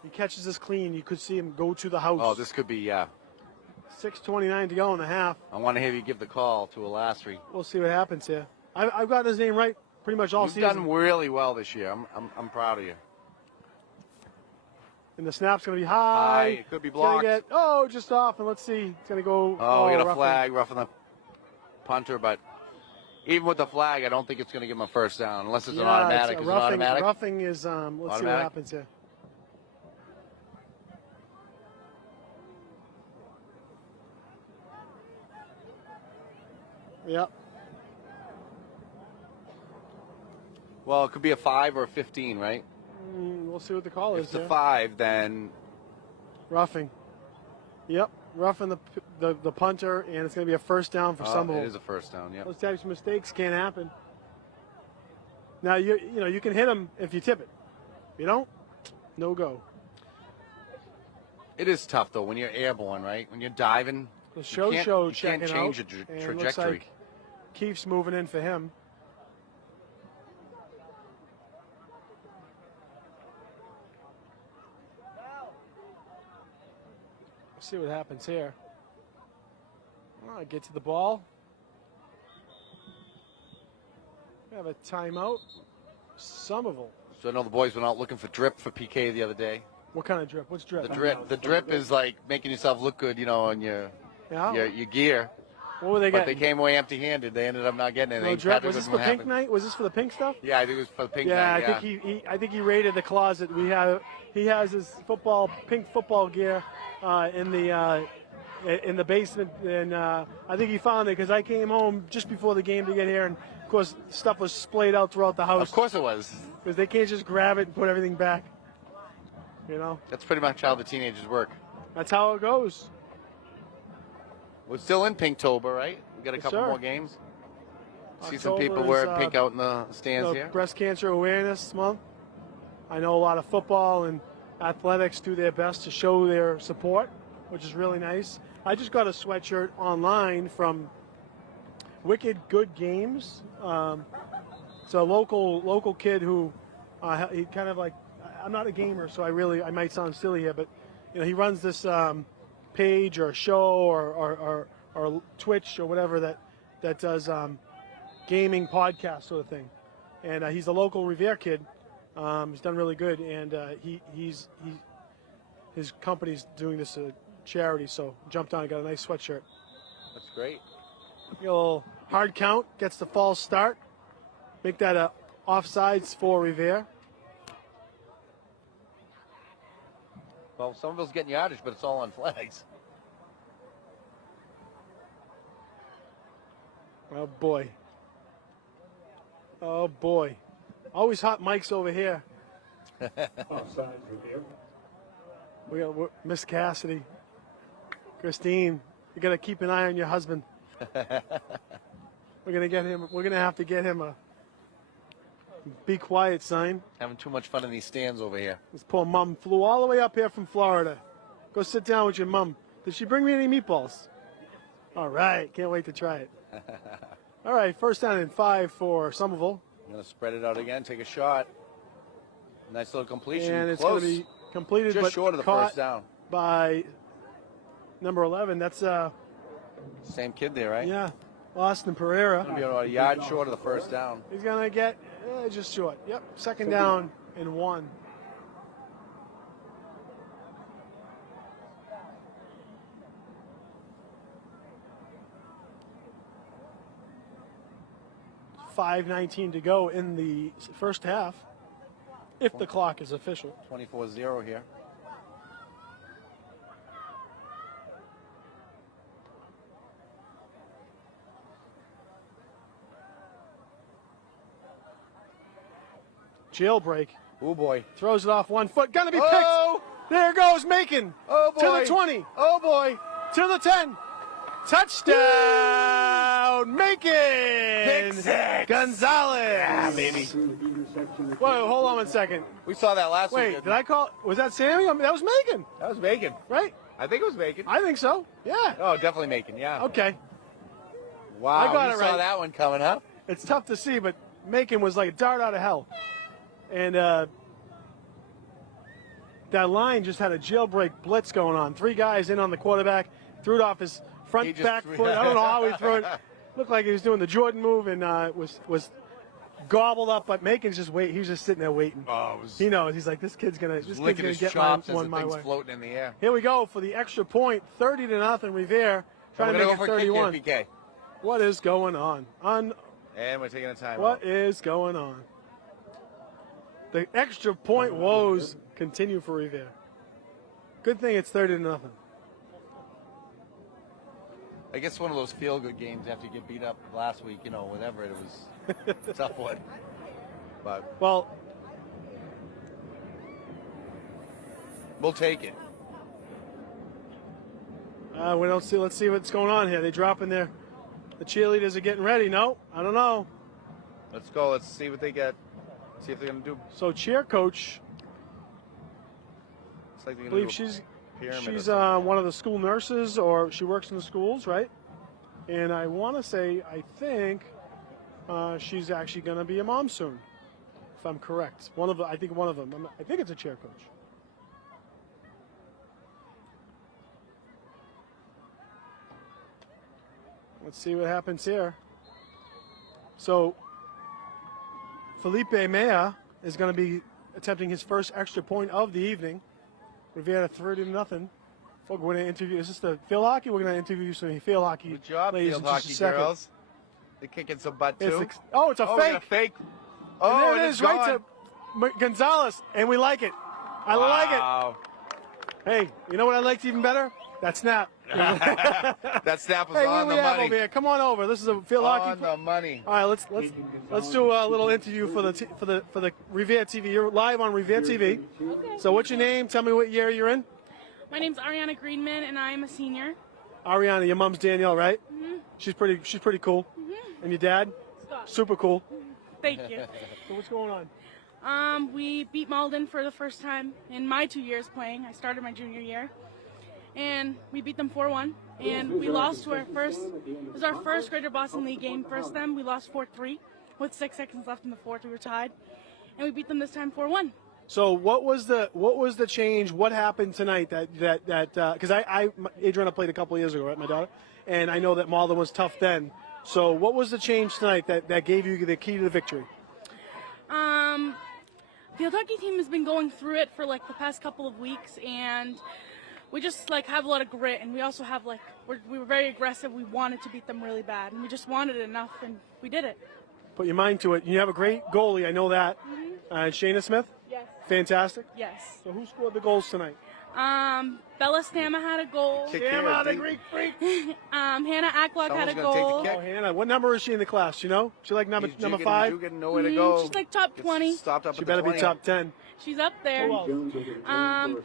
He catches this clean. You could see him go to the house. Oh, this could be 6:29 to go in the half. I want to have you give the call to Alastri. We'll see what happens here. I've gotten his name right pretty much all You've season. done really well this year. I'm proud of you. And the snap's going to be high. It could be It's gonna blocked. just off, and let's see. It's going to go. Oh, we got a roughing. flag, roughing the punter, but even with the flag, I don't think it's going to give him a first down unless it's an automatic. It's Is it automatic? Roughing is. Let's see what Automatic? happens here. Yep. Well, it could be a 5 or a 15, right? We'll see what the call If is. it's a 5, then Roughing. Yep. Roughing the punter, and it's going to be a first down for Somerville. it is a first down. Yep. Those types of mistakes can't happen. Now you can hit them if you tip it. If you don't, no go. It is tough though when you're airborne, right? When you're diving, The you can't checking change out, the and trajectory. looks like Keefe's moving in for him. Let's see what happens here. Get to the ball. We have a timeout. Somerville. So I know the boys went out looking for drip for PK the other day. What kind of drip? What's drip? The drip is like making yourself look good, on your gear. What were they But getting? they came away empty-handed. They ended up not getting anything. No drip. Patrick Was this wasn't for pink happy. night? Was this for the pink stuff? Yeah, I think it was for the pink Yeah, night. I think he raided the closet. He has his pink football gear in the basement, and I think he found it because I came home just before the game to get here, and of course stuff was splayed out throughout the house. Of course it was. Because they can't just grab it and put everything back. That's pretty much how the teenagers work. That's how it goes. We're still in Pinktober, right? We got a Yes, couple sir. more games. See some people October wearing is, pink out in the stands here. Breast Cancer Awareness Month. I know a lot of football and athletics do their best to show their support, which is really nice. I just got a sweatshirt online from Wicked Good Games. It's a local kid who he kind of like, I'm not a gamer, so I might sound silly here, but he runs this page or show or Twitch or whatever that does gaming podcast sort of thing, and he's a local Revere kid. He's done really good, and his company's doing this charity, so jumped on and got a nice sweatshirt. That's great. A little hard count, gets the false start. Make that a offsides for Revere. Well, Somerville's getting yardage, but it's all on flags. Oh boy. Oh boy. Always hot mics over here. Offside Revere. We got Miss Cassidy. Christine, you got to keep an eye on your husband. We're gonna have to get him a be quiet sign. Having too much fun in these stands over here. This poor mom flew all the way up here from Florida. Go sit down with your mom. Did she bring me any meatballs? All right, can't wait to try it. All right, first down and 5 for Somerville. I'm going to spread it out again, take a shot. Nice little completion. And it's Close. going to be completed, Just but short of the caught first down. by Number 11. That's Same kid there, right? yeah, Austin Pereira. Gonna be about a yard short of the first down. He's gonna get just short. Yep, second down and 1. .5:19 to go in the first half, if the clock is official. 24-0 here. Jailbreak. Oh boy. Throws it off 1 foot. Gonna be picked. Oh! There goes Macon. Oh boy. To the 20. Oh boy. To the 10. Touchdown, Macon. Pick six. Gonzalez. Yeah, baby. Whoa, hold on 1 second. We saw that last week. Wait, did I call? Was that Sammy? I mean, that was Macon, That was Macon. right? I think it was Macon. I think so. Yeah. Oh, definitely Macon. Yeah. Okay. Wow. I got you it saw right. that one coming, huh? It's tough to see, but Macon was like a dart out of hell. And that line just had a jailbreak blitz going on. 3 guys in on the quarterback, threw it off his front back foot. I don't know how he threw it. Looked like he was doing the Jordan move and was gobbled up. But Macon's just wait. He was just sitting there waiting. Oh, He knows. He's like, this kid's gonna licking his get chops one as the my thing's way. floating in the air. Here we go for the extra point. 30-0 Revere trying to We're make gonna it go for 31. kick here, PK. What is going on? And we're taking a timeout. What is going on? The extra point woes continue for Revere. Good thing it's 30-0. I guess one of those feel-good games after you get beat up last week, you know, whatever, it was a tough one. But Well, we'll take it. we don't see. Let's see what's going on here. They dropping their. The cheerleaders are getting ready. No, I don't know. Let's go. Let's see what they get. See if they're going to do. So cheer coach, It's like they're I going believe to do she's pyramid or she's something. one of the school nurses, or she works in the schools, right? And I want to say, I think she's actually going to be a mom soon, if I'm correct. I think one of them. I think it's a cheer coach. Let's see what happens here. So Felipe Mea is going to be attempting his first extra point of the evening. Revere 30-0. We're going to interview. Is this the field hockey? We're going to interview some field hockey. Good job, ladies field in just a hockey second. girls. They're kicking some butt, too. It's it's a we got fake. a fake. And Oh, there and it it's is, right gone. to Gonzalez, and we like it. I like Wow. it. Hey, you know what I liked even better? That snap. That snap was Hey, what on do we the have money. over here? Come on over. This is a field hockey. On the money. All right, let's do a little interview for the Revere TV. You're live on Revere TV. Okay. So what's your name? Tell me what year you're in. My name's Ariana Greenman, and I'm a senior. Ariana, your mom's Danielle, right? Mm-hmm. She's pretty cool. Mm-hmm. And your dad? Scott. Super cool. Thank you. So what's going on? We beat Malden for the first time in my 2 years playing. I started my junior year, and we beat them 4-1. And we lost to it was our first Greater Boston League game versus them. We lost 4-3 with 6 seconds left in the fourth. We were tied, and we beat them this time 4-1. So what was the change? What happened tonight that because Adriana played a couple of years ago, right, my daughter, and I know that Malden was tough then. So what was the change tonight that gave you the key to the victory? The field hockey team has been going through it for like the past couple of weeks, and we just like have a lot of grit, and we also have like we were very aggressive. We wanted to beat them really bad, and we just wanted it enough, and we did it. Put your mind to it. You have a great goalie, I know that. Shayna Smith. Yes. Fantastic. Yes. So who scored the goals tonight? Bella Stama had a goal. Kick Emma, here, the Dave. Greek freak. Hannah Acklock had Someone's a gonna take the goal. kick. Oh, Hannah. What number is she in the class? You know? She like number He's 5? jigging, nowhere to go. She's like top 20. Stopped up She at better the be 20. top 10. She's up there. Who else?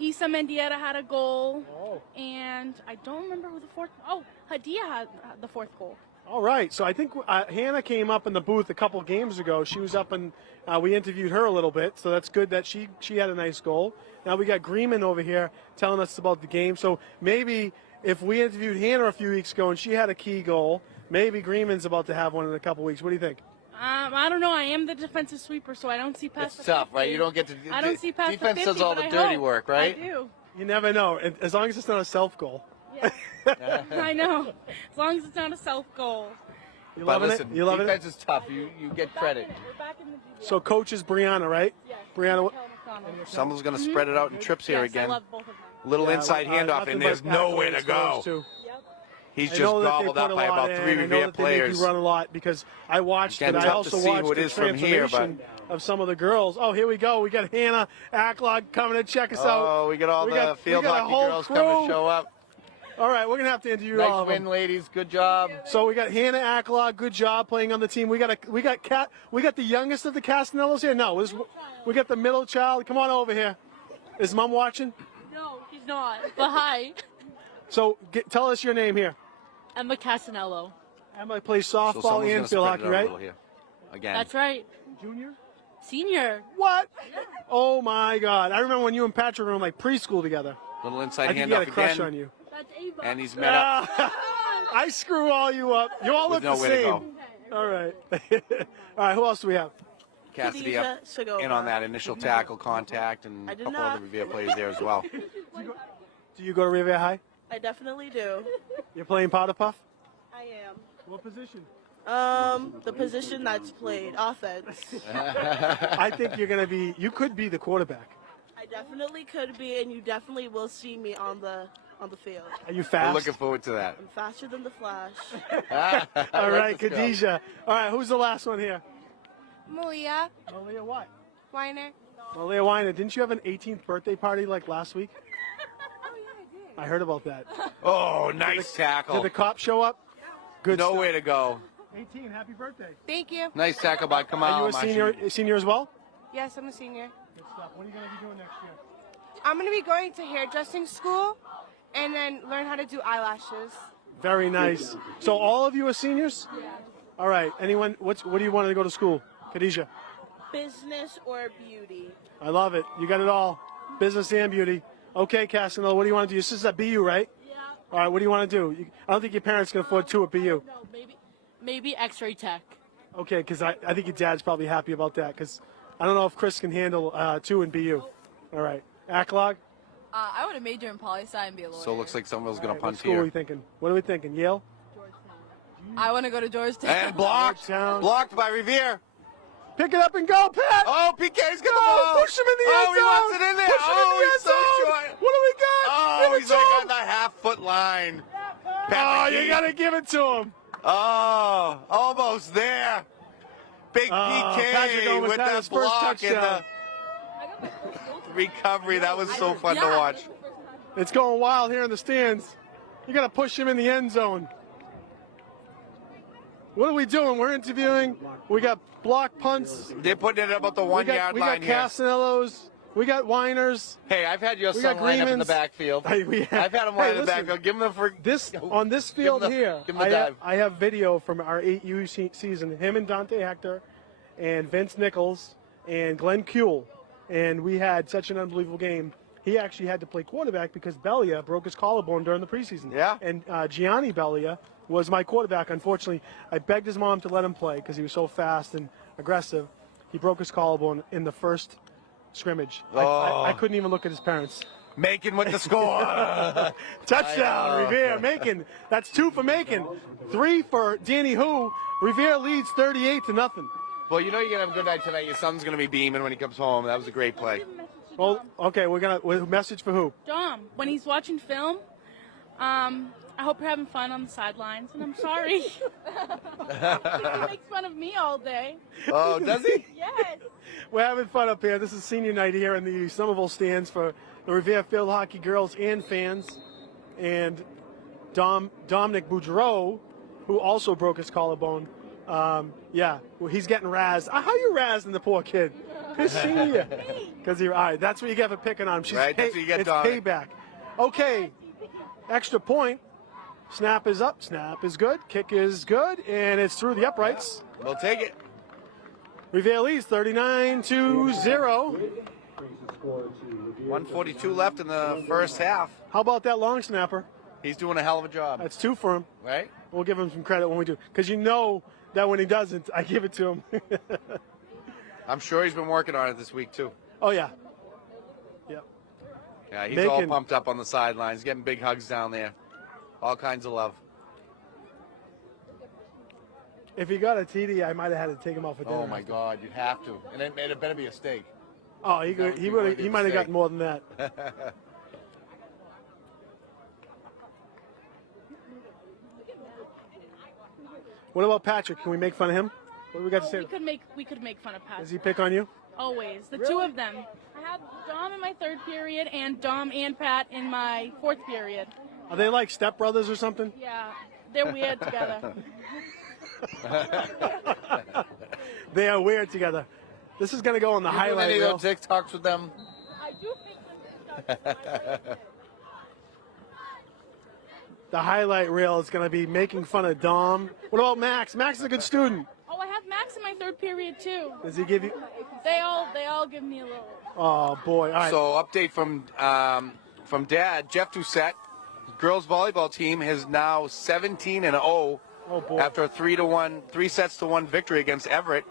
Isa Mendieta had a goal. Oh. And I don't remember who the fourth. Oh, Hadia had the fourth goal. All right. So I think Hannah came up in the booth a couple games ago. She was up and we interviewed her a little bit. So that's good that she had a nice goal. Now we got Greenman over here telling us about the game. So maybe if we interviewed Hannah a few weeks ago and she had a key goal, maybe Greenman's about to have one in a couple weeks. What do you think? I don't know. I am the defensive sweeper, so I don't see past It's the tough, 50. right? You don't get to. I don't see past defense the 50, does all but the I dirty hope. work, right? I do. You never know. As long as it's not a self goal. I know. As long as it's not a self goal. You But loving listen, it? You loving defense it? is tough. You get credit. We're back in the GBL. So coach is Brianna, right? Yes. Brianna. Someone's going to spread it out in trips here Yes, I again. love both of them. Little inside handoff, nothing and but there's nowhere to accolades for go. those two. Yep. He's I just know that they gobbled put up a by lot about in. 3 I know Revere that they make players. you run a lot because I watched, Again, but I tough also to see watched who it the is from here, transformation of some of the girls. Oh, here we go. We got Hannah Acklog coming to check us out. Oh, we got all the field we got a hockey whole girls crew. coming to show up. All right, we're gonna have to interview all Nice of win, them. ladies. Good job. So we got Hannah Acklog, good job playing on the team. We got the youngest of the Castanellos here. No, we got the middle child. Come on over here. Is Mom watching? No, he's not. But hi, So tell us your name here. Emma Casanello. Emma plays So softball someone's and gonna field spread hockey, it out a right? little here. Again. That's right. Junior. Senior. What? Oh my God! I remember when you and Patrick were in like preschool together. Little I inside think he had a handoff crush again. on you. That's Ava. And he's met up. I screw all you up. You all look With the nowhere to same. All right. All right. Who else do we have? Cassidy up in on that initial tackle contact, and a couple other Revere players there as well. Do you go to Revere High? I definitely do. You're playing powder puff? I am. What position? The position that's played, offense. I think you could be the quarterback. I definitely could be, and you definitely will see me on the field. Are you We're fast? looking forward to that. I'm faster than the Flash. All right, Khadijah. All right, who's the last one here? Malia Malia what? Weiner. Malia Weiner. Didn't you have an 18th birthday party like last week? Oh yeah, I did. I heard about that. Oh, nice tackle. Did the cops show up? Good Nowhere stuff. to go. 18, happy birthday. Thank you. Nice tackle by Kamal. Are you a senior as well? Yes, I'm a senior. Good stuff. What are you going to be doing next year? I'm gonna be going to hairdressing school, and then learn how to do eyelashes. Very nice. So all of you are seniors? Yeah. All right. Anyone? What do you want to go to school? Khadijah. Business or beauty? I love it. You got it all. Business and beauty. Okay, Casanova, what do you want to do? This is at BU, right? Yeah. All right, what do you want to do? I don't think your parents can afford 2 at BU. No, maybe X-ray tech. Okay, because I think your dad's probably happy about that, because I don't know if Chris can handle 2 in BU. All right. Acklog? I want to major in poli-sci and be a lawyer. So it looks like someone's going to What punt school are we here. thinking? What are we thinking? Yale? I want to go to Georgetown. And blocked. Georgetown. Blocked by Revere. Pick it up and go, Pat! Oh, PK's got the Oh, ball. push him in the end Oh, he zone! wants it in there. Push him in Oh, the he's end so zone! short. What do we got? Oh, Give it he's to like him! on the half-foot line. Oh, Pat you McKee. got to give it to him. Oh, almost there. Big Patrick PK almost with had that his first block and touchdown. the recovery. That was so fun to watch. It's going wild here in the stands. You got to push him in the end zone. What are we doing? We're interviewing. We got block punts. They're putting it about the 1 yard line We here. got Casanellos. We got Whiners. Hey, I've had your We son got line up in the Greenmans. backfield. Hey, I've had him line in the listen, backfield. Give him the for On this field the- here, give him the dive. I have video from our 8U season. Him and Dante Hector, and Vince Nichols, and Glenn Kuehl, and we had such an unbelievable game. He actually had to play quarterback because Belia broke his collarbone during the preseason. Yeah. And Gianni Belia was my quarterback. Unfortunately, I begged his mom to let him play because he was so fast and aggressive. He broke his collarbone in the first scrimmage. I couldn't even look at his parents. Macon with the score. Touchdown, Revere, Macon. That's 2 for Macon. 3 for Danny Who. Revere leads 38-0. Well, you know you're going to have a good night tonight. Your son's going to be beaming when he comes home. That was a great play. Well, okay, message for who? Dom, when he's watching film, I hope you're having fun on the sidelines, and I'm sorry. He makes fun of me all day. Oh, does he? Yes. We're having fun up here. This is senior night here in the Somerville stands for the Revere Field Hockey girls and fans. And Dominic Boudreau, who also broke his collarbone, he's getting razzed. How you razzing the poor kid? His senior. Because all right, that's what you get for picking on him. Right, that's what you get, it's Dominic. payback. Okay, extra point. Snap is up. Snap is good. Kick is good, and it's through the uprights. We'll take it. Revere leads 39-0. 1:42 left in the first half. How about that long snapper? He's doing a hell of a job. That's 2 for him. Right? We'll give him some credit when we do, because you know that when he doesn't, I give it to him. I'm sure he's been working on it this week, too. Oh, yeah. Yep. Yeah, he's all Macon. pumped up on the sidelines, getting big hugs down there. All kinds of love. If he got a TD, I might have had to take him out for dinner. Oh my God, you have to, and it better be a steak. Oh, he might have gotten more than that. What about Patrick? Can we make fun of him? What do we got to say? We could make fun of Pat. Does he pick on you? Always. The two of them. I have Dom in my 3rd period and Dom and Pat in my 4th period. Are they like stepbrothers or something? Yeah, they're weird together. They are weird together. This is going to go on the highlight reel. You do any of those TikToks with them? I do think The highlight reel is going to be making fun of Dom. What about Max? Max is a good student. Oh, I have Max in my 3rd period too. Does he give you? They all give me a little. Oh boy! All right. So update from Dad, Jeff Doucette, girls volleyball team is now 17-0 Oh boy! after a 3 sets to 1 victory against Everett.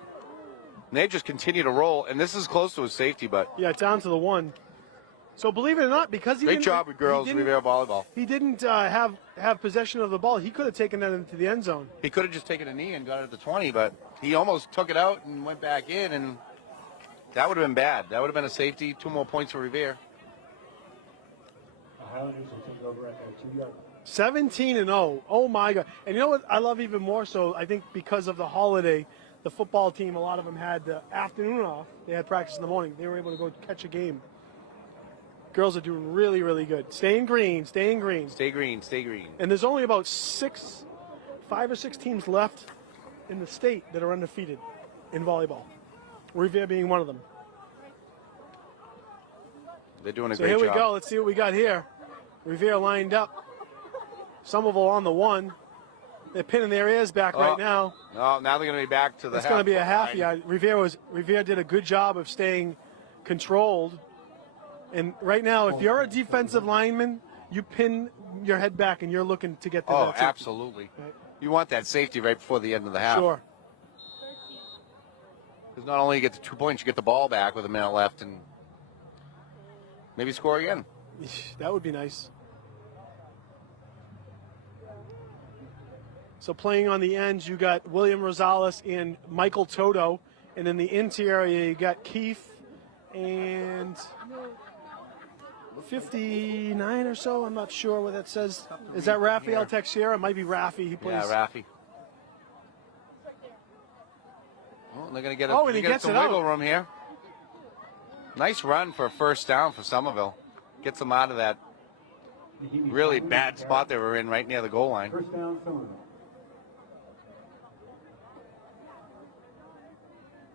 And they just continue to roll, and this is close to a safety, but Yeah, down to the 1. So believe it or not, because he great didn't, job with girls Revere volleyball. he didn't have possession of the ball. He could have taken that into the end zone. He could have just taken a knee and got it at the 20, but he almost took it out and went back in, and that would have been bad. That would have been a safety. 2 more points for Revere. The Highlanders will take over at their 2-yard line. 17-0. Oh my God! And you know what I love even more? So I think because of the holiday, the football team, a lot of them had the afternoon off. They had practice in the morning. They were able to go catch a game. Girls are doing really, really good. Staying green, staying green. Stay green, stay green. And there's only about 5 or 6 teams left in the state that are undefeated in volleyball. Revere being one of them. They're doing a So great here job. we go. Let's see what we got here. Revere lined up. Somerville on the 1. They're pinning their ears back right now. No, now they're going to be back to the It's half. going to be a half line. yard. Revere did a good job of staying controlled. And right now, if you're a defensive lineman, you pin your head back and you're looking to get to Oh, that safety. absolutely. Right. You want that safety right before the end of the half. Sure. Because not only you get the 2 points, you get the ball back with a minute left and maybe score again. That would be nice. So playing on the ends, you got William Rosales and Michael Toto. And in the interior, you got Keith and 59 or so. I'm not sure what that says. Is that Rafael Teixeira? It might be Rafi. He plays. Yeah, Rafi. Well, they're going to get, Oh, and he gets some it wiggle out. room here. Nice run for a first down for Somerville. Gets them out of that really bad spot they were in right near the goal line. First down, Somerville.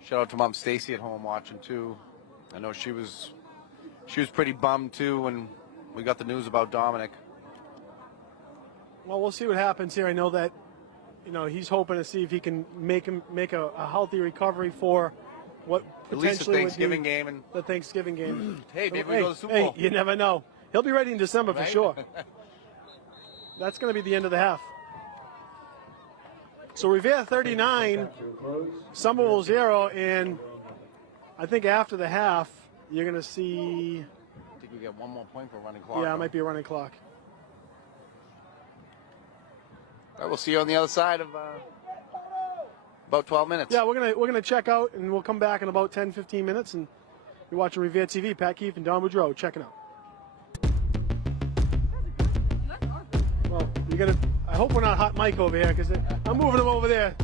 Shout out to Mom Stacy at home watching too. I know she was pretty bummed too when we got the news about Dominic. Well, we'll see what happens here. I know that, he's hoping to see if he can make a healthy recovery for what At least the potentially Thanksgiving would be game, and the Thanksgiving game. hey, maybe we go to the Super Bowl. Hey, you never know. He'll be ready in December for Right? sure. That's going to be the end of the half. So Revere 39, Somerville 0, and I think after the half, you're going to see, I think we get 1 more point for running clock. yeah, it might be a running clock. All right, we'll see you on the other side of about 12 minutes. Yeah, we're gonna check out, and we'll come back in about 10, 15 minutes, and you're watching Revere TV. Pat Keefe and Don Boudreau checking out. Well, I hope we're not hot mic over here, because I'm moving them over there.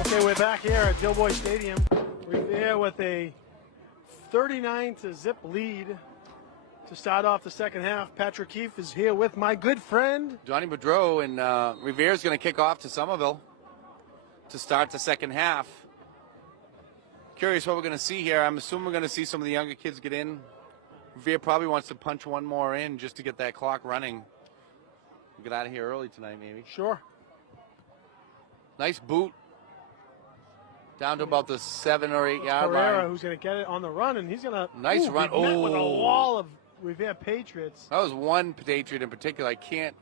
Okay, we're back here at Dilboy Stadium. Revere with a 39-0 lead to start off the second half. Patrick Keefe is here with my good friend Johnny Boudreau, and Revere is going to kick off to Somerville to start the second half. Curious what we're going to see here. I'm assuming we're going to see some of the younger kids get in. Revere probably wants to punch one more in just to get that clock running. Get out of here early tonight, maybe. Sure. Nice boot. Down to about the 7 or 8 yard Pereira, line. who's going to get it on the run, and he's going to Nice run. Met with a Oh. wall of Revere Patriots. That was one Patriot in particular. I can't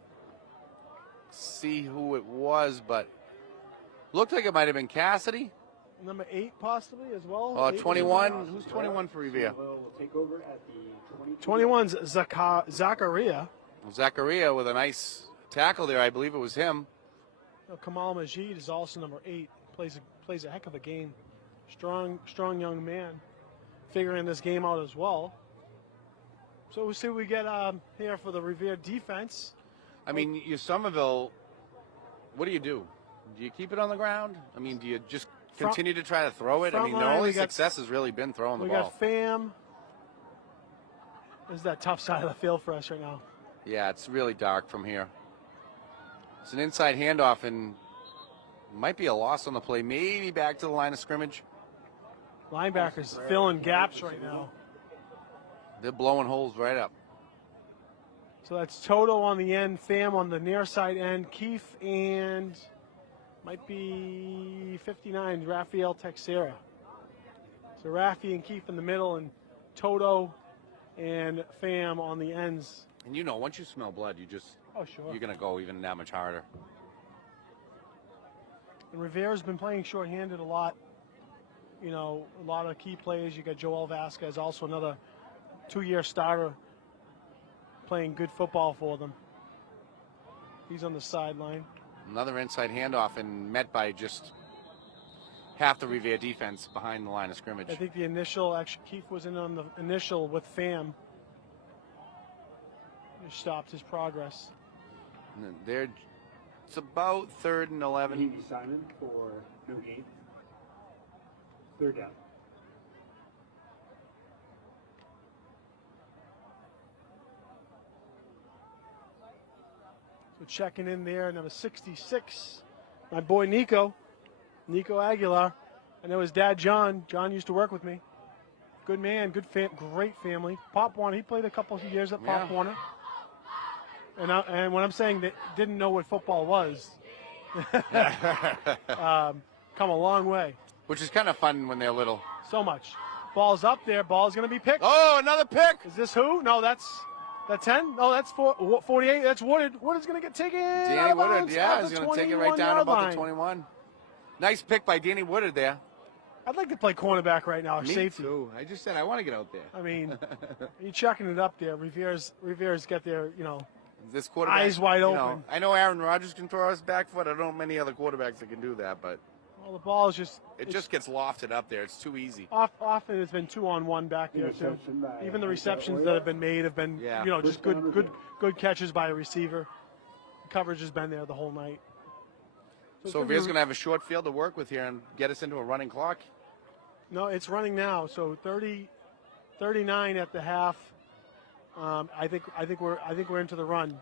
see who it was, but looked like it might have been Cassidy. Number 8 possibly as well. 21. Who's 21 for Revere? Will take over at the 21's Zakaria. Zachariah with a nice tackle there. I believe it was him. Kamal Majid is also number 8. Plays a heck of a game. Strong young man. Figuring this game out as well. So we'll see what we get here for the Revere defense. I mean, you Somerville, what do? Do you keep it on the ground? I mean, do you just continue to try to throw it? I mean, their only success has really been throwing the ball. We got Fam. This is that tough side of the field for us right now. Yeah, it's really dark from here. It's an inside handoff, and might be a loss on the play. Maybe back to the line of scrimmage. Linebackers filling gaps right now. They're blowing holes right up. So that's Toto on the end, Fam on the near side end, Keefe and might be 59, Raphael Texera. So Rafi and Keefe in the middle, and Toto and Fam on the ends. And you know, once you smell blood, you just you're going to go even that much harder. And Rivere's been playing shorthanded a lot. You know, a lot of key players. You got Joel Vasquez, also another 2-year starter, playing good football for them. He's on the sideline. Another inside handoff, and met by just half the Revere defense behind the line of scrimmage. I think the initial, actually Keefe was in on the initial with Fam. Just stopped his progress. And then it's about 3rd and 11. Davey Simon for no gain. 3rd down. So checking in there, number 66, my boy Nico Aguilar. I know his dad, John. John used to work with me. Good man, great family. Pop Warner, he played a couple of years at Pop Warner. And when I'm saying that didn't know what football was, come a long way. Which is kind of fun when they're little. So much. Ball's up there. Ball's going to be picked. Oh, another pick. Is this who? No, that's 10. No, that's 48. That's Woodard. Woodard's going to get taken. Danny Woodard, yeah, he's going to take it right down about the 21. Nice pick by Danny Woodard there. I'd like to play cornerback right now, or Me safety. too. I just said I want to get out there. I mean, you're chucking it up there. Rivere's got their, this quarterback, eyes wide open. I know Aaron Rodgers can throw us back foot. I don't know many other quarterbacks that can do that, but well, the ball is just it just gets lofted up there. It's too easy. Often it's been 2-on-1 back there too. Even the receptions that have been made have been, just good catches by a receiver. coverage has been there the whole night. So Revere's going to have a short field to work with here and get us into a running clock. No, it's running now. So 39 at the half. I think we're into the run.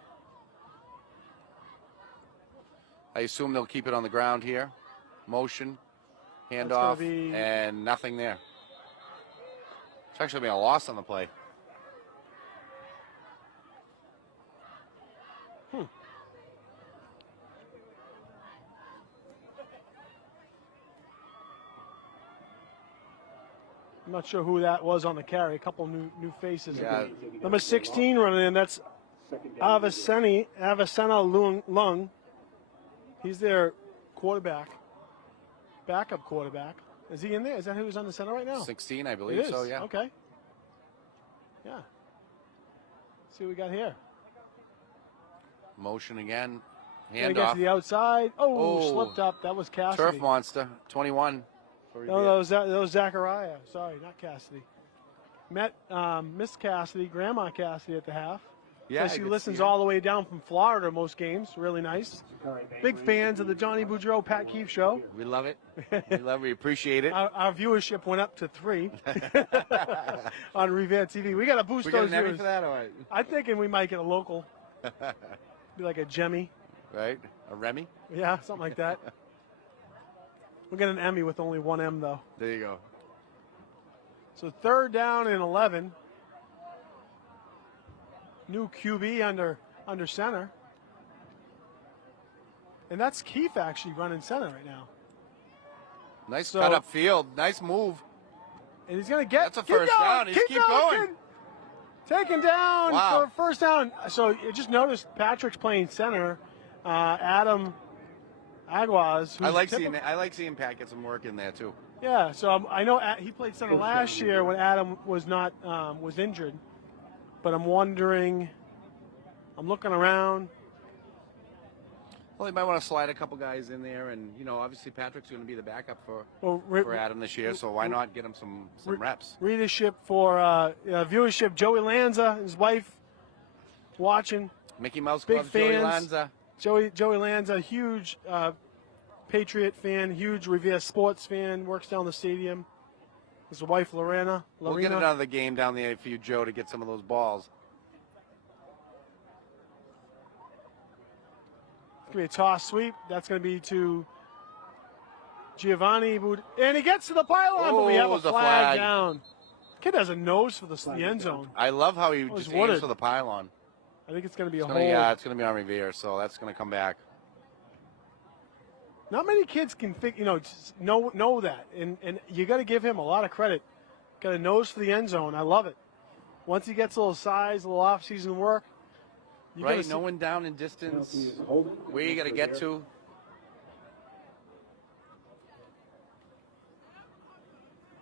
I assume they'll keep it on the ground here. Motion, handoff, and nothing there. It's actually been a loss on the play. I'm not sure who that was on the carry. A couple new faces. Yeah. Number 16 running in. That's Avicenna Lung. He's their quarterback, backup quarterback. Is he in there? Is that who's on the center right now? 16, I believe so, yeah. Okay. Yeah. Let's see what we got here. Motion again. Handoff. Gets to the outside. Oh, slipped up. That was Cassidy. Turf monster, 21. No, that was Zachariah. Sorry, not Cassidy. Miss Cassidy, Grandma Cassidy at the half. Yeah, so she listens all the way down from Florida most games. Really nice. Big fans of the Johnny Boudreau, Pat Keefe show. We love it. We appreciate it. Our viewership went up to 3 on Revere TV. We got to boost those views. For that, all right. I'm thinking we might get a local. Be like a Jemmy. Right? A Remy? Yeah, something like that. We'll get an Emmy with only one M, though. There you go. So 3rd down and 11. New QB under center. And that's Keefe actually running center right now. Nice cut up field. Nice move. And he's going to get. That's a first down. He's keep going. Taken down for first down. So you just noticed Patrick's playing center. Adam Aguas. I like seeing Pat get some work in there too. Yeah, so I know he played center last year when Adam was not was injured. But I'm wondering, I'm looking around. Well, you might want to slide a couple guys in there, and obviously Patrick's going to be the backup for Adam this year, so why not get him some reps? Readership for viewership. Joey Lanza, his wife, watching. Mickey Mouse Big Club, fans. Joey Lanza. Joey Lanza, huge Patriot fan, huge Revere sports fan. Works down the stadium. His wife Lorena. We'll get another game down there for you, Joe, to get some of those balls. It's going to be a toss sweep. That's going to be to Giovanni. And he gets to the pylon, but we have a flag down. Kid has a nose for the end zone. I love how he just aims for the pylon. I think it's going to be a hold. Yeah, it's going to be on Revere, so that's going to come back. Not many kids can know that, and you got to give him a lot of credit. Got a nose for the end zone. I love it. Once he gets a little size, a little off-season work. Right, no one down in distance. Where you got to get to.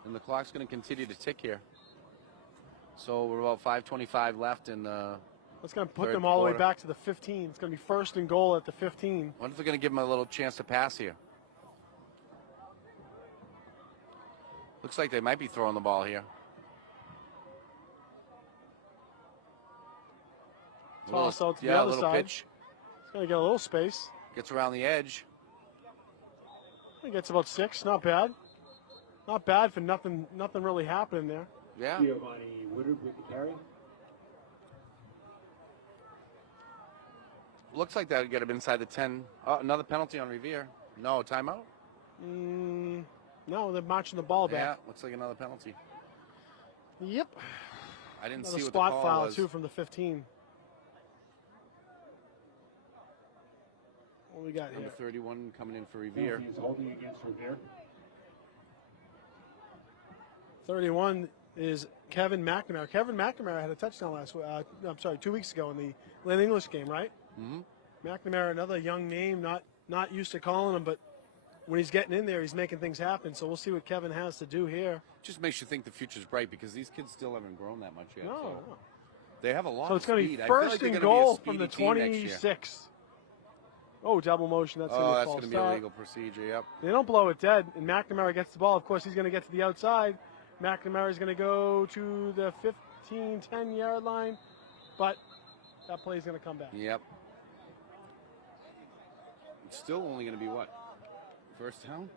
And the clock's going to continue to tick here. So we're about 5:25 left in the. That's going to put them all the way back to the 15. It's going to be 1st and goal at the 15. What if they're going to give them a little chance to pass here? Looks like they might be throwing the ball here. Toss out to the other side. Pitch. It's going to get a little space. Gets around the edge. He gets about 6. Not bad. Not bad for nothing really happening there. Yeah. Giovanni Woodard with the carry. Looks like that would get him inside the 10. Oh, another penalty on Revere. No, timeout? No, they're marching the ball back. Yeah, looks like another penalty. Yep. I didn't another see what the call was. spot foul, too, from the 15. What we got Number here? 31 coming in for Revere. He's holding against Revere. 31 is Kevin McNamara. Kevin McNamara had a touchdown 2 weeks ago in the Lynn English game, right? Mm-hmm. McNamara, another young name, not used to calling him, but when he's getting in there, he's making things happen. So we'll see what Kevin has to do here. Just makes you think the future's bright because these kids still haven't grown that much yet. No. They have a lot So of it's going to speed. be I feel first like they're and gonna be a goal from the speedy team next year. 26. Oh, double motion. That's going to be a legal procedure, yep. They don't blow it dead, and McNamara gets the ball. Of course, he's going to get to the outside. McNamara is going to go to the 15, 10-yard line, but that play is going to come back. Yep. Still only going to be what? First down?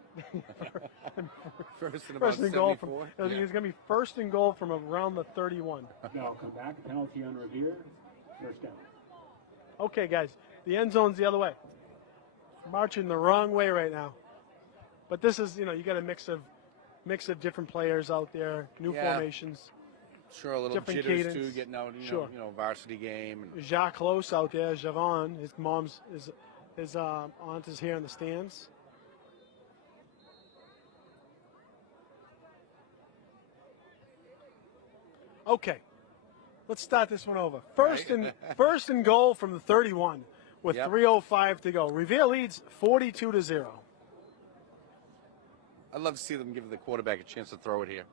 First and First about and goal 74? from. It's going to be first and goal from around the 31. Now come back, penalty on Revere, first down. Okay, guys, the end zone's the other way. Marching the wrong way right now. But this is, you got a mix of different players out there, new formations. Sure, a little different jitters cadence. too, getting out, Sure. varsity game. And Jacques Close out there, Javon, his mom's his aunt is here in the stands. Okay, let's start this one over. First and goal from the 31 with 3:05 to go. Revere leads 42-0. I'd love to see them give the quarterback a chance to throw it here.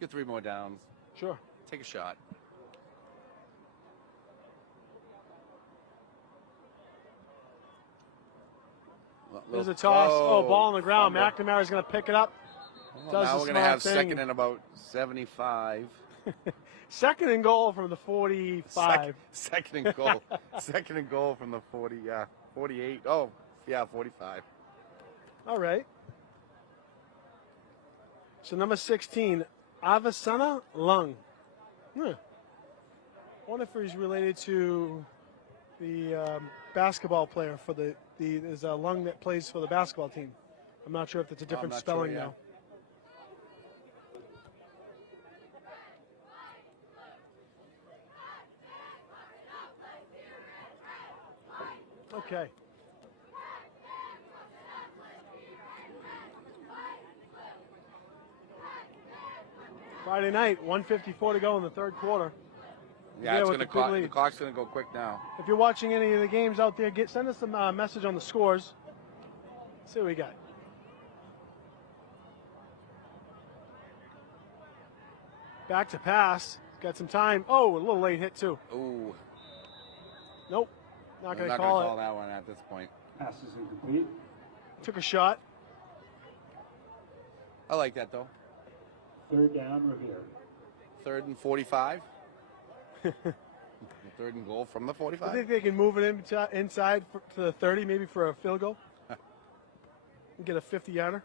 Get 3 more downs. Sure. Take a shot. There's a toss. Oh, ball on the ground. Fumble. McNamara's going to pick it up. Well, now we're going to have second and about 75. Second and goal from the 45. Second and goal. Second and goal from the 48. Oh, yeah, 45. All right. So number 16, Avasana Lung. I wonder if he's related to the basketball player for there's a Lung that plays for the basketball team. I'm not sure if it's a different spelling now. Okay. Friday night, 1:54 to go in the third quarter. Yeah, it's the clock's going to go quick now. If you're watching any of the games out there, send us a message on the scores. Let's see what we got. Back to pass. Got some time. Oh, a little late hit too. Ooh. Nope. Not going to Not call going it. to call that one at this point. Pass is incomplete. Took a shot. I like that, though. Third down, Revere. Third and 45. Third and goal from the 45. I think they can move it inside to the 30, maybe for a field goal. And get a 50-yarder.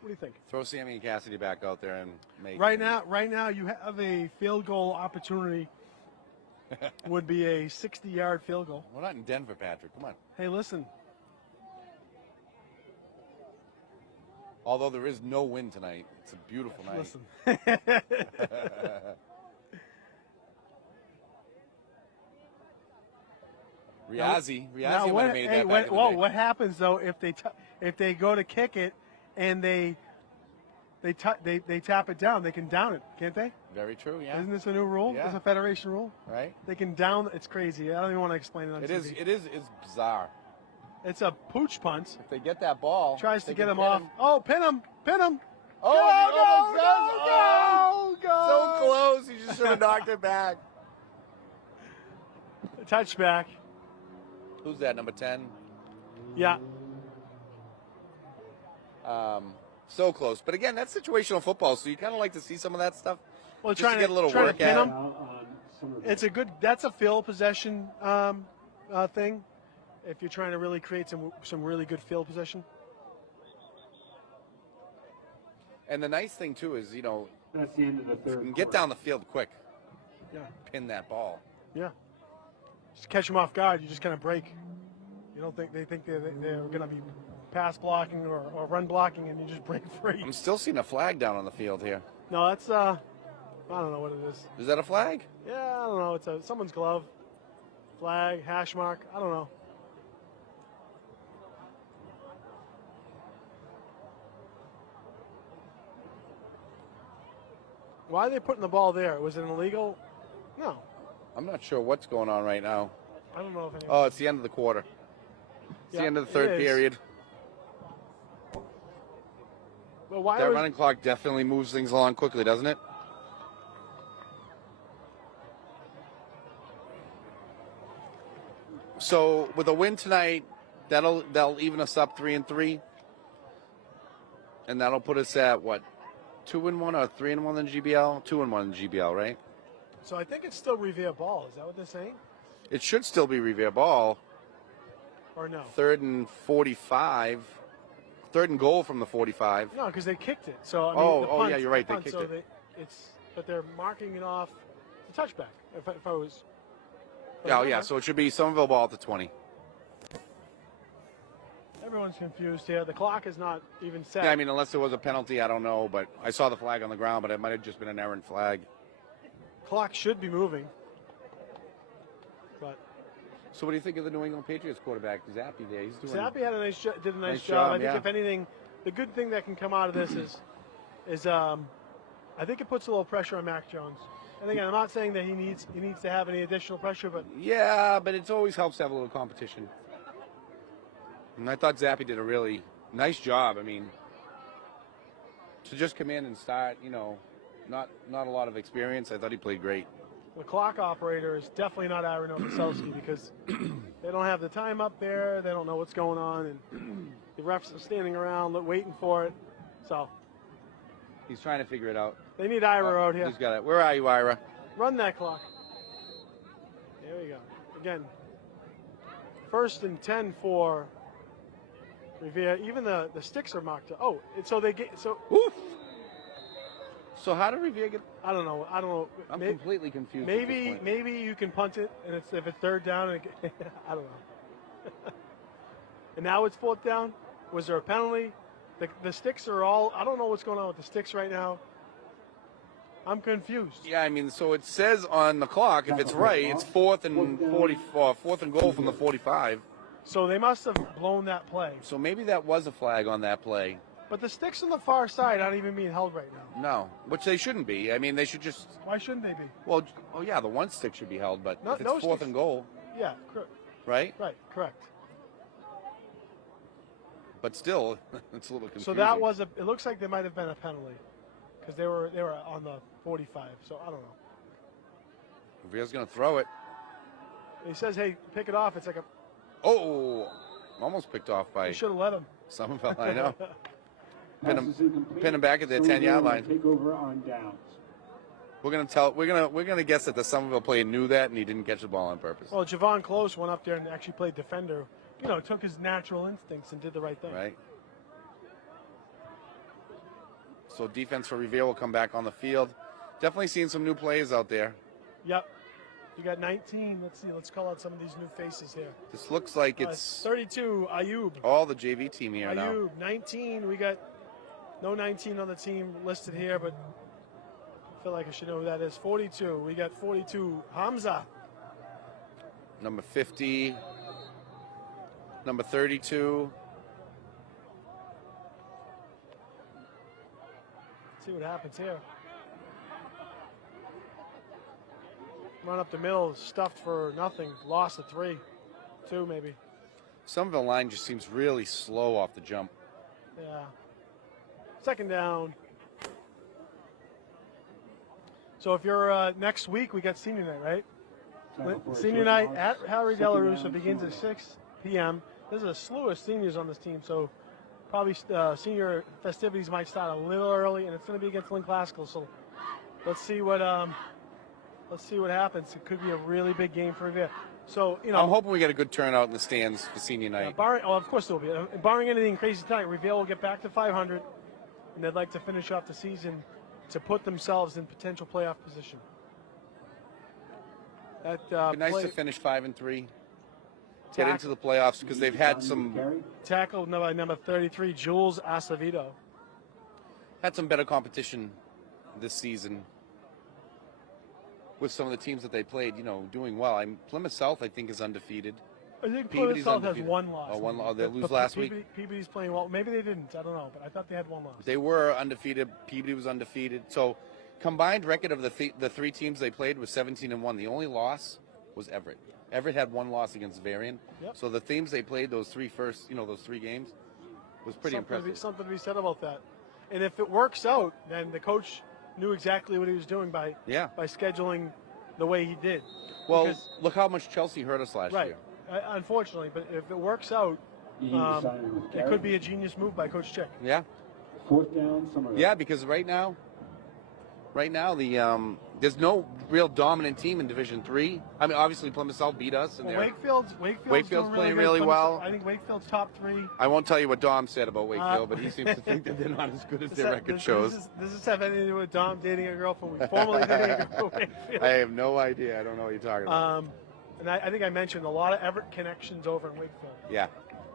What do you think? Throw Sammy and Cassidy back out there and make. Right now, you have a field goal opportunity. Would be a 60-yard field goal. We're not in Denver, Patrick. Come on. Hey, listen. Although there is no wind tonight, it's a beautiful night. Listen. Riazzi would have made that back in the day. What happens though if they go to kick it and they tap it down? They can down it, can't they? Very true. Yeah. Isn't this a new rule? Yeah. It's a federation rule. Right. They can down. It's crazy. I don't even want to explain it on TV. It's bizarre. It's a pooch punt. If they get that ball, Tries to they get can him off. Oh, pin him! Oh, Go! so close. He just should have knocked it back. Touchback. Who's that? Number 10. Yeah. So close. But again, that's situational football, so you kind of like to see some of that stuff. Well, just to get a little work pin at him. It's a good. That's a field possession thing. If you're trying to really create some really good field possession. And the nice thing too is, That's the end of the third. you can get down the field quick. Yeah. Pin that ball. Yeah. Just catch them off guard. You just kind of break. You don't think they think they're going to be pass blocking or run blocking, and you just break free. I'm still seeing a flag down on the field here. No, that's I don't know what it is. Is that a flag? Yeah, I don't know. It's someone's glove, flag, hash mark. I don't know. Why are they putting the ball there? Was it an illegal? No. I'm not sure what's going on right now. I don't know if anyone. Oh, it's the end of the quarter. It's the end of the third period. Well, why That running clock definitely moves things along quickly, doesn't it? So with a win tonight, that'll even us up 3-3, and that'll put us at what, 2-1 or 3-1 in GBL? 2-1 in GBL, right? So I think it's still Revere ball. Is that what they're saying? It should still be Revere ball. Or no? 3rd and 45. 3rd and goal from the 45. No, because they kicked it. So I mean, Oh, the oh punt, yeah, you're right. the They punt, kicked so it. but they're marking it off the touchback. If I was. Oh yeah, so it should be Somerville ball at the 20. Everyone's confused here. The clock is not even set. Yeah, I mean, unless there was a penalty, I don't know. But I saw the flag on the ground, but it might have just been an errant flag. Clock should be moving. But So what do you think of the New England Patriots quarterback, Zappy? There, he's doing. Zappy had did a nice Nice job. job, I think yeah. if anything, the good thing that can come out of this is I think it puts a little pressure on Mac Jones. And again, I'm not saying that he needs to have any additional pressure, but Yeah, but it always helps to have a little competition. And I thought Zappy did a really nice job. I mean, to just come in and start, not a lot of experience. I thought he played great. the clock operator is definitely not Aaron Novoselsky because they don't have the time up there. They don't know what's going on, and the refs are standing around waiting for it. So He's trying to figure it out. they need Ira out here. He's got it. Where are you, Ira? Run that clock. There we go. Again, 1st and 10 for Revere. Even the sticks are marked up. Oh, and so they get so. Oof. So how did Revere get? I don't know. I'm completely confused. at this Maybe point. maybe you can punt it, and if it's 3rd down, and I don't know. And now it's 4th down. Was there a penalty? The sticks are all. I don't know what's going on with the sticks right now. I'm confused. Yeah, I mean, so it says on the clock, if it's right, it's 4th and 44, 4th and goal from the 45. So they must have blown that play. So maybe that was a flag on that play. But the sticks on the far side aren't even being held right now. No, which they shouldn't be. I mean, they should just. Why shouldn't they be? Well, oh yeah, the one stick should be held, but No- if it's no 4th sticks. and goal, Yeah, right? right, correct. But still, it's a little confusing. So that was it looks like there might have been a penalty because they were on the 45. So I don't know. Revere's going to throw it. He says, "Hey, pick it off." It's like Oh, almost picked off by you should have let him. Somerville. I know. Pin Passes him incomplete. back at their Somerville 10-yard will line. Take over on downs. We're gonna guess that the Somerville player knew that and he didn't catch the ball on purpose. Well, Javon Close went up there and actually played defender. Took his natural instincts and did the right thing. Right. So defense for Revere will come back on the field. Definitely seeing some new players out there. Yep. You got 19. Let's see. Let's call out some of these new faces here. This looks like it's 32. Ayub. all the JV team here now. Ayub. 19. We got no 19 on the team listed here, but I feel like I should know who that is. 42. We got 42. Hamza. Number 50. Number 32. See what happens here. Run up the middle, stuffed for nothing. Lost at 3. 2 maybe. Somerville line just seems really slow off the jump. Yeah. 2nd down. So if you're next week, we got senior night, right? Senior night at Harry Delarusa begins at 6 p.m. There's a slew of seniors on this team, so probably senior festivities might start a little early, and it's going to be against Lynn Classical. So let's see what happens. It could be a really big game for Revere. So I'm hoping we get a good turnout in the stands for senior night. of course there will be. Barring anything crazy tonight, Revere will get back to 500, and they'd like to finish off the season to put themselves in potential playoff position. Be nice to finish 5-3. Get into the playoffs because they've had some tackle number 33, Jules Acevedo. Had some better competition this season with some of the teams that they played, doing well. Plymouth South, I think, is undefeated. I think Peabody's Plymouth South has undefeated. one loss. Oh, one loss. They lose But last week. Peabody's playing well. Maybe they didn't. I don't know. But I thought they had one loss. They were undefeated. Peabody was undefeated. So combined record of the 3 teams they played was 17-1. The only loss was Everett. Everett had 1 loss against Varian. Yep. So the teams they played those 3 games was pretty impressive. Something to be said about that. And if it works out, then the coach knew exactly what he was doing by scheduling the way he did. Well, look how much Chelsea hurt us last year. Unfortunately, but if it works out, it could be a genius move by Coach Chick. Yeah. 4th down, Somerville. Yeah, because right now there's no real dominant team in Division 3. I mean, obviously Plymouth South beat us. And Wakefield's Wakefield's playing really well. I think Wakefield's top 3. I won't tell you what Dom said about Wakefield, but he seems to think that they're not as good as their record shows. Does this have anything to do with Dom dating a girl from formerly dating a girl from Wakefield? I have no idea. I don't know what you're talking about. And I think I mentioned a lot of Everett connections over in Wakefield. Yeah.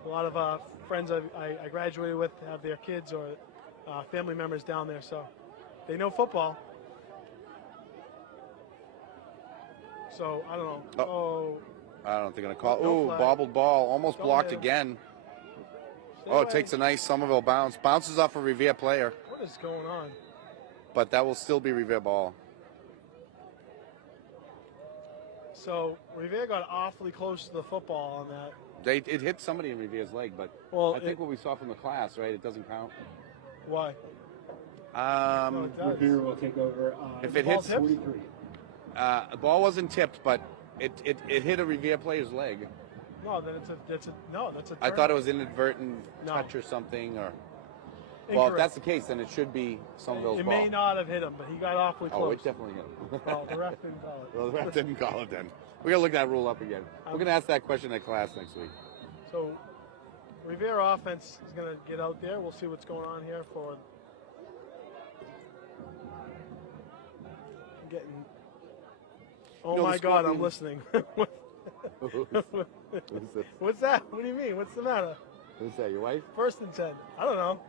A lot of friends I graduated with have their kids or family members down there, so they know football. So, I don't know. I don't think they're going to call. Ooh, bobbled ball. Almost blocked again. It takes a nice Somerville bounce. Bounces off a Revere player. What is going on? But that will still be Revere ball. So, Revere got awfully close to the football on that. It hit somebody in Revere's leg, but I think what we saw from the class, right, it doesn't count. Why? Revere will take over. If it hits 43. The ball wasn't tipped, but it hit a Revere player's leg. No, then that's a. I thought it was inadvertent touch or something, or. Incorrect. Well, if that's the case, then it should be Somerville's ball. It may not have hit him, but he got awfully close. Oh, it definitely hit him. Well, the ref didn't call it. Well, the ref didn't call it then. We're gonna look that rule up again. We're gonna ask that question at class next week. So, Revere offense is gonna get out there. We'll see what's going on here for. Getting. Oh my God! I'm listening. What's that? What do you mean? What's the matter? Who's that? Your wife? 1st and 10. I don't know.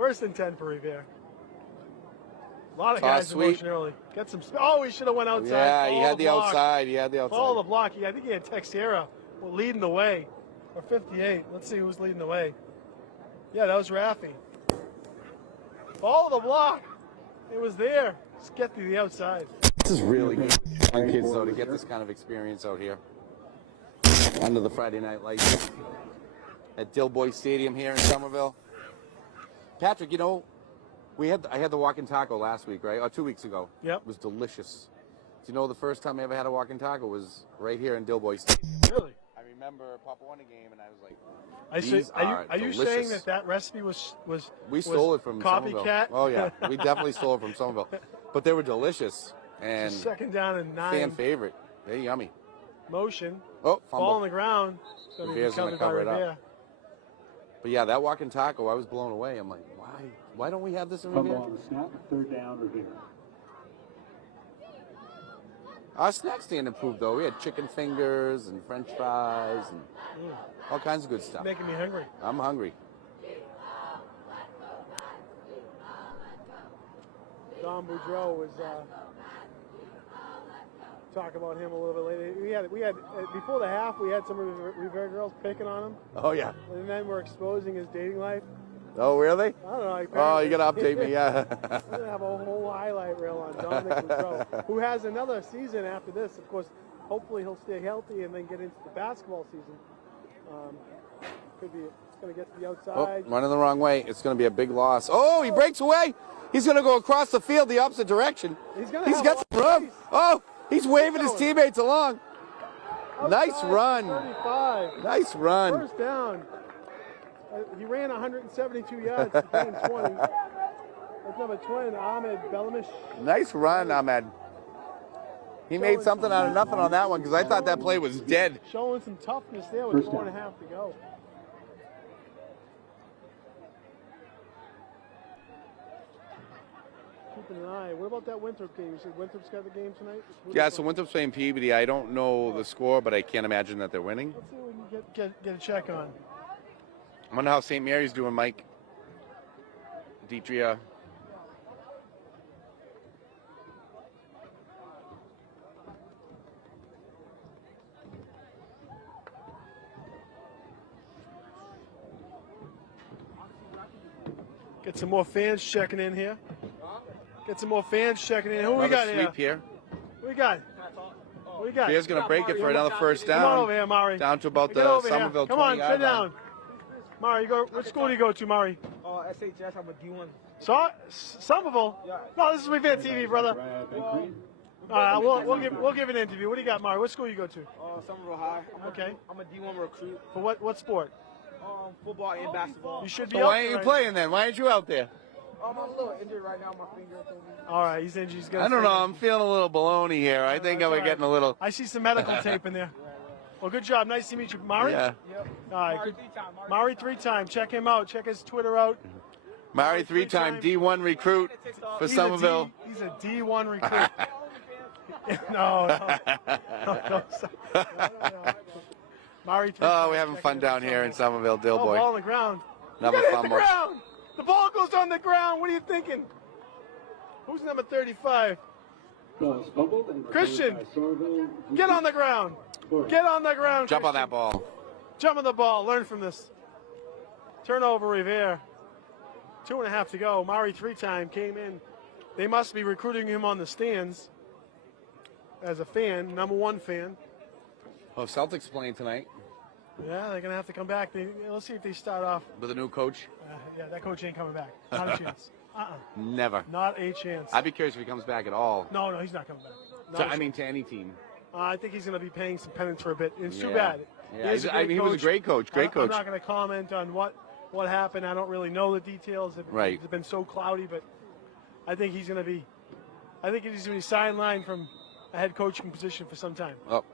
1st and 10 for Revere. A lot of guys in motion early. Get some. Oh, he should have went outside. Yeah, he had the outside. He had the outside. Follow the block. I think he had Texera leading the way, or 58. Let's see who's leading the way. Yeah, that was Raffy. Follow the block. It was there. Just get to the outside. This is really good for kids, though, to get this kind of experience out here under the Friday night lights at Dilboy Stadium here in Somerville. Patrick, you know, I had the walking taco last week, right? Or 2 weeks ago. Yep. It was delicious. Do you know the first time I ever had a walking taco was right here in Dilboy Stadium? Really? I remember Papa won a game, and I was like, are you saying that recipe was we stole it from copycat? Somerville. Oh yeah, we definitely stole it from Somerville. But they were delicious and second down and 9. Fan favorite. They're yummy. Motion. Oh, fumble. Ball on the ground. Revere's gonna cover it up. But yeah, that walking taco, I was blown away. I'm like, why don't we have this in Revere? Fumble on the snap. 3rd down, Revere. Our snack stand improved though. We had chicken fingers and French fries and all kinds of good stuff. Making me hungry. I'm hungry. Don Boudreau was talk about him a little bit later. We had before the half, we had some of the Revere girls picking on him. Oh yeah. And then we're exposing his dating life. Oh really? I don't know. Oh, you gotta update me, yeah. I'm gonna have a whole highlight reel on Dominic Boudreau, who has another season after this. Of course, hopefully he'll stay healthy and then get into the basketball season. Could be. It's gonna get to the outside. Oh, running the wrong way. It's gonna be a big loss. Oh, he breaks away. He's gonna go across the field the opposite direction. He's got some room. Oh, he's waving his teammates along. Outside, nice run. 35. Nice run. First down. He ran 172 yards to gain 20. That's number 20, Ahmed Belamish. Nice run, Ahmed. He made something out of nothing on that one because I thought that play was dead. Showing some toughness there with 4.5 to go. Keeping an eye. What about that Winthrop game? You said Winthrop's got the game tonight? Yeah, so Winthrop's playing Peabody. I don't know the score, but I can't imagine that they're winning. Let's see what we can get a check on. I wonder how St. Mary's doing, Mike. Deetria. Get some more fans checking in here. Get some more fans checking in. Who we got here? Sweep here. Who we got? Who we got? Bear's going to break it for another first down. Come on over here, Mari. Down to about Get the over Somerville here. 20 Come on, sit down. Mari, what school do you go to, Mari? SHS, I'm a D1. Somerville? Yeah. No, this is Revere TV, brother. We'll give an interview. What do you got, Mari? What school you go to? Somerville High. I'm a D1 recruit. For what sport? Football and basketball. You should be So out why ain't there you right playing then? Why aren't you out there? I'm a little injured right now. My finger. All right, he's injured. He's gonna I don't stay know. in. I'm feeling a little baloney here. I think I'm getting a little. I see some medical tape in there. Well, good job. Nice to meet you, Mari. Yeah. Yep. All right, good. Mari 3-time. Check him out. Check his Twitter out. Mari 3-time D1 recruit for Somerville. He's a D1 recruit. No. Mari 3-time. Oh, we're having Check fun him down out. here in Somerville, Dill Oh, boy. ball on the ground. Another You gotta hit fumble. the ground. The ball goes on the ground. What are you thinking? Who's number 35? Ball is fumbled and Christian, recovered by Somerville. Get on the ground. Get on the ground. Jump on Christian. that ball. Jump on the ball. Learn from this. Turnover, Revere. 2.5 to go. Mari 3-time came in. They must be recruiting him on the stands as a fan, number 1 fan. Oh, Celtics playing tonight Yeah, they're going to have to come back. Let's see if they start off. with a new coach. Yeah, that coach ain't coming back. Not a chance. Never. Not a chance. I'd be curious if he comes back at all. No, he's not coming back. Not So, a I mean, to any team. I think he's going to be paying some penance for a bit. It's too Yeah. bad. Yeah, He is a I mean, he was a great coach. Great coach. I'm not going to comment on what happened. I don't really know the details. Right. It's been so cloudy, but I think he's going to be. I think he's going to be sidelined from a head coaching position for some time. Oh,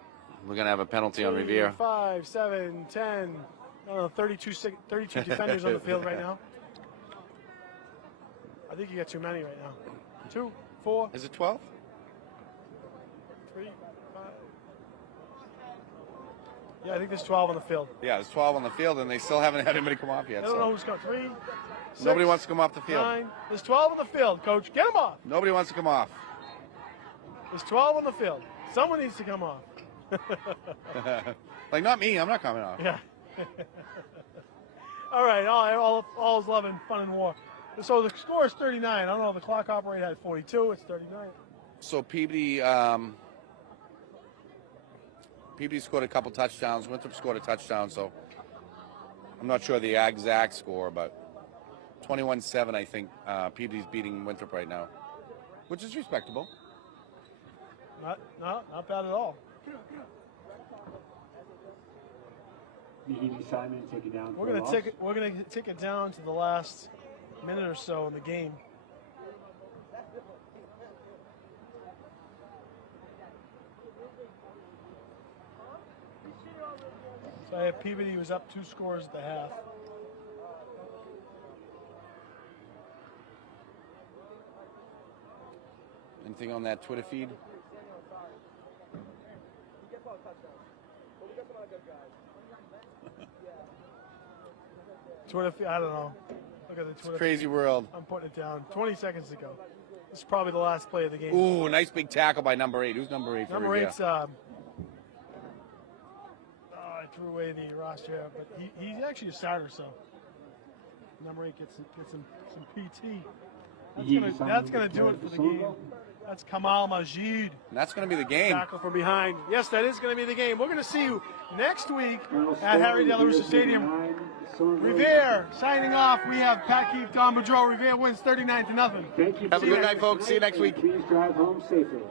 we're going to have a penalty on Revere. 5, 7, 10, 32 defenders on the field right now. I think you got too many right now. 2, 4, Is it 12? 3, 5. Yeah, I think there's 12 on the field. Yeah, there's 12 on the field, and they still haven't had anybody come off I yet. don't know So who's got 3. 6, nobody wants to come off the field. 9. There's 12 on the field, Coach. Get them off. Nobody wants to come off. There's 12 on the field. Someone needs to come off. Like, not me. I'm not coming off. Yeah. All right. All is love and fun and war. So the score is 39. I don't know. The clock operator had 42. It's 39. So Peabody scored a couple touchdowns. Winthrop scored a touchdown, so I'm not sure the exact score, but 21-7, I think. Peabody's beating Winthrop right now, which is respectable. Not bad at all. Simon take it down. We're gonna take it down to the last minute or so in the game. So I have Peabody was up 2 scores at the half. Anything on that Twitter feed? Twitter, I don't know. Look at the Twitter. Crazy world. I'm putting it down. 20 seconds to go. This is probably the last play of the game. Ooh, nice big tackle by number 8. Who's number 8 for Number Revere? 8's. I threw away the roster, but he's actually a starter, so number 8 gets some PT. That's gonna do it for the game. That's Kamal Majid. And that's going to be the game. Tackle from behind. Yes, that is going to be the game. We're going to see you next week at Harry De La Russa Stadium. Revere signing off. We have Pat Keefe, Don Boudreau. Revere wins 39-0. Thank you. Have a good night, folks. See you next week. Please drive home safely.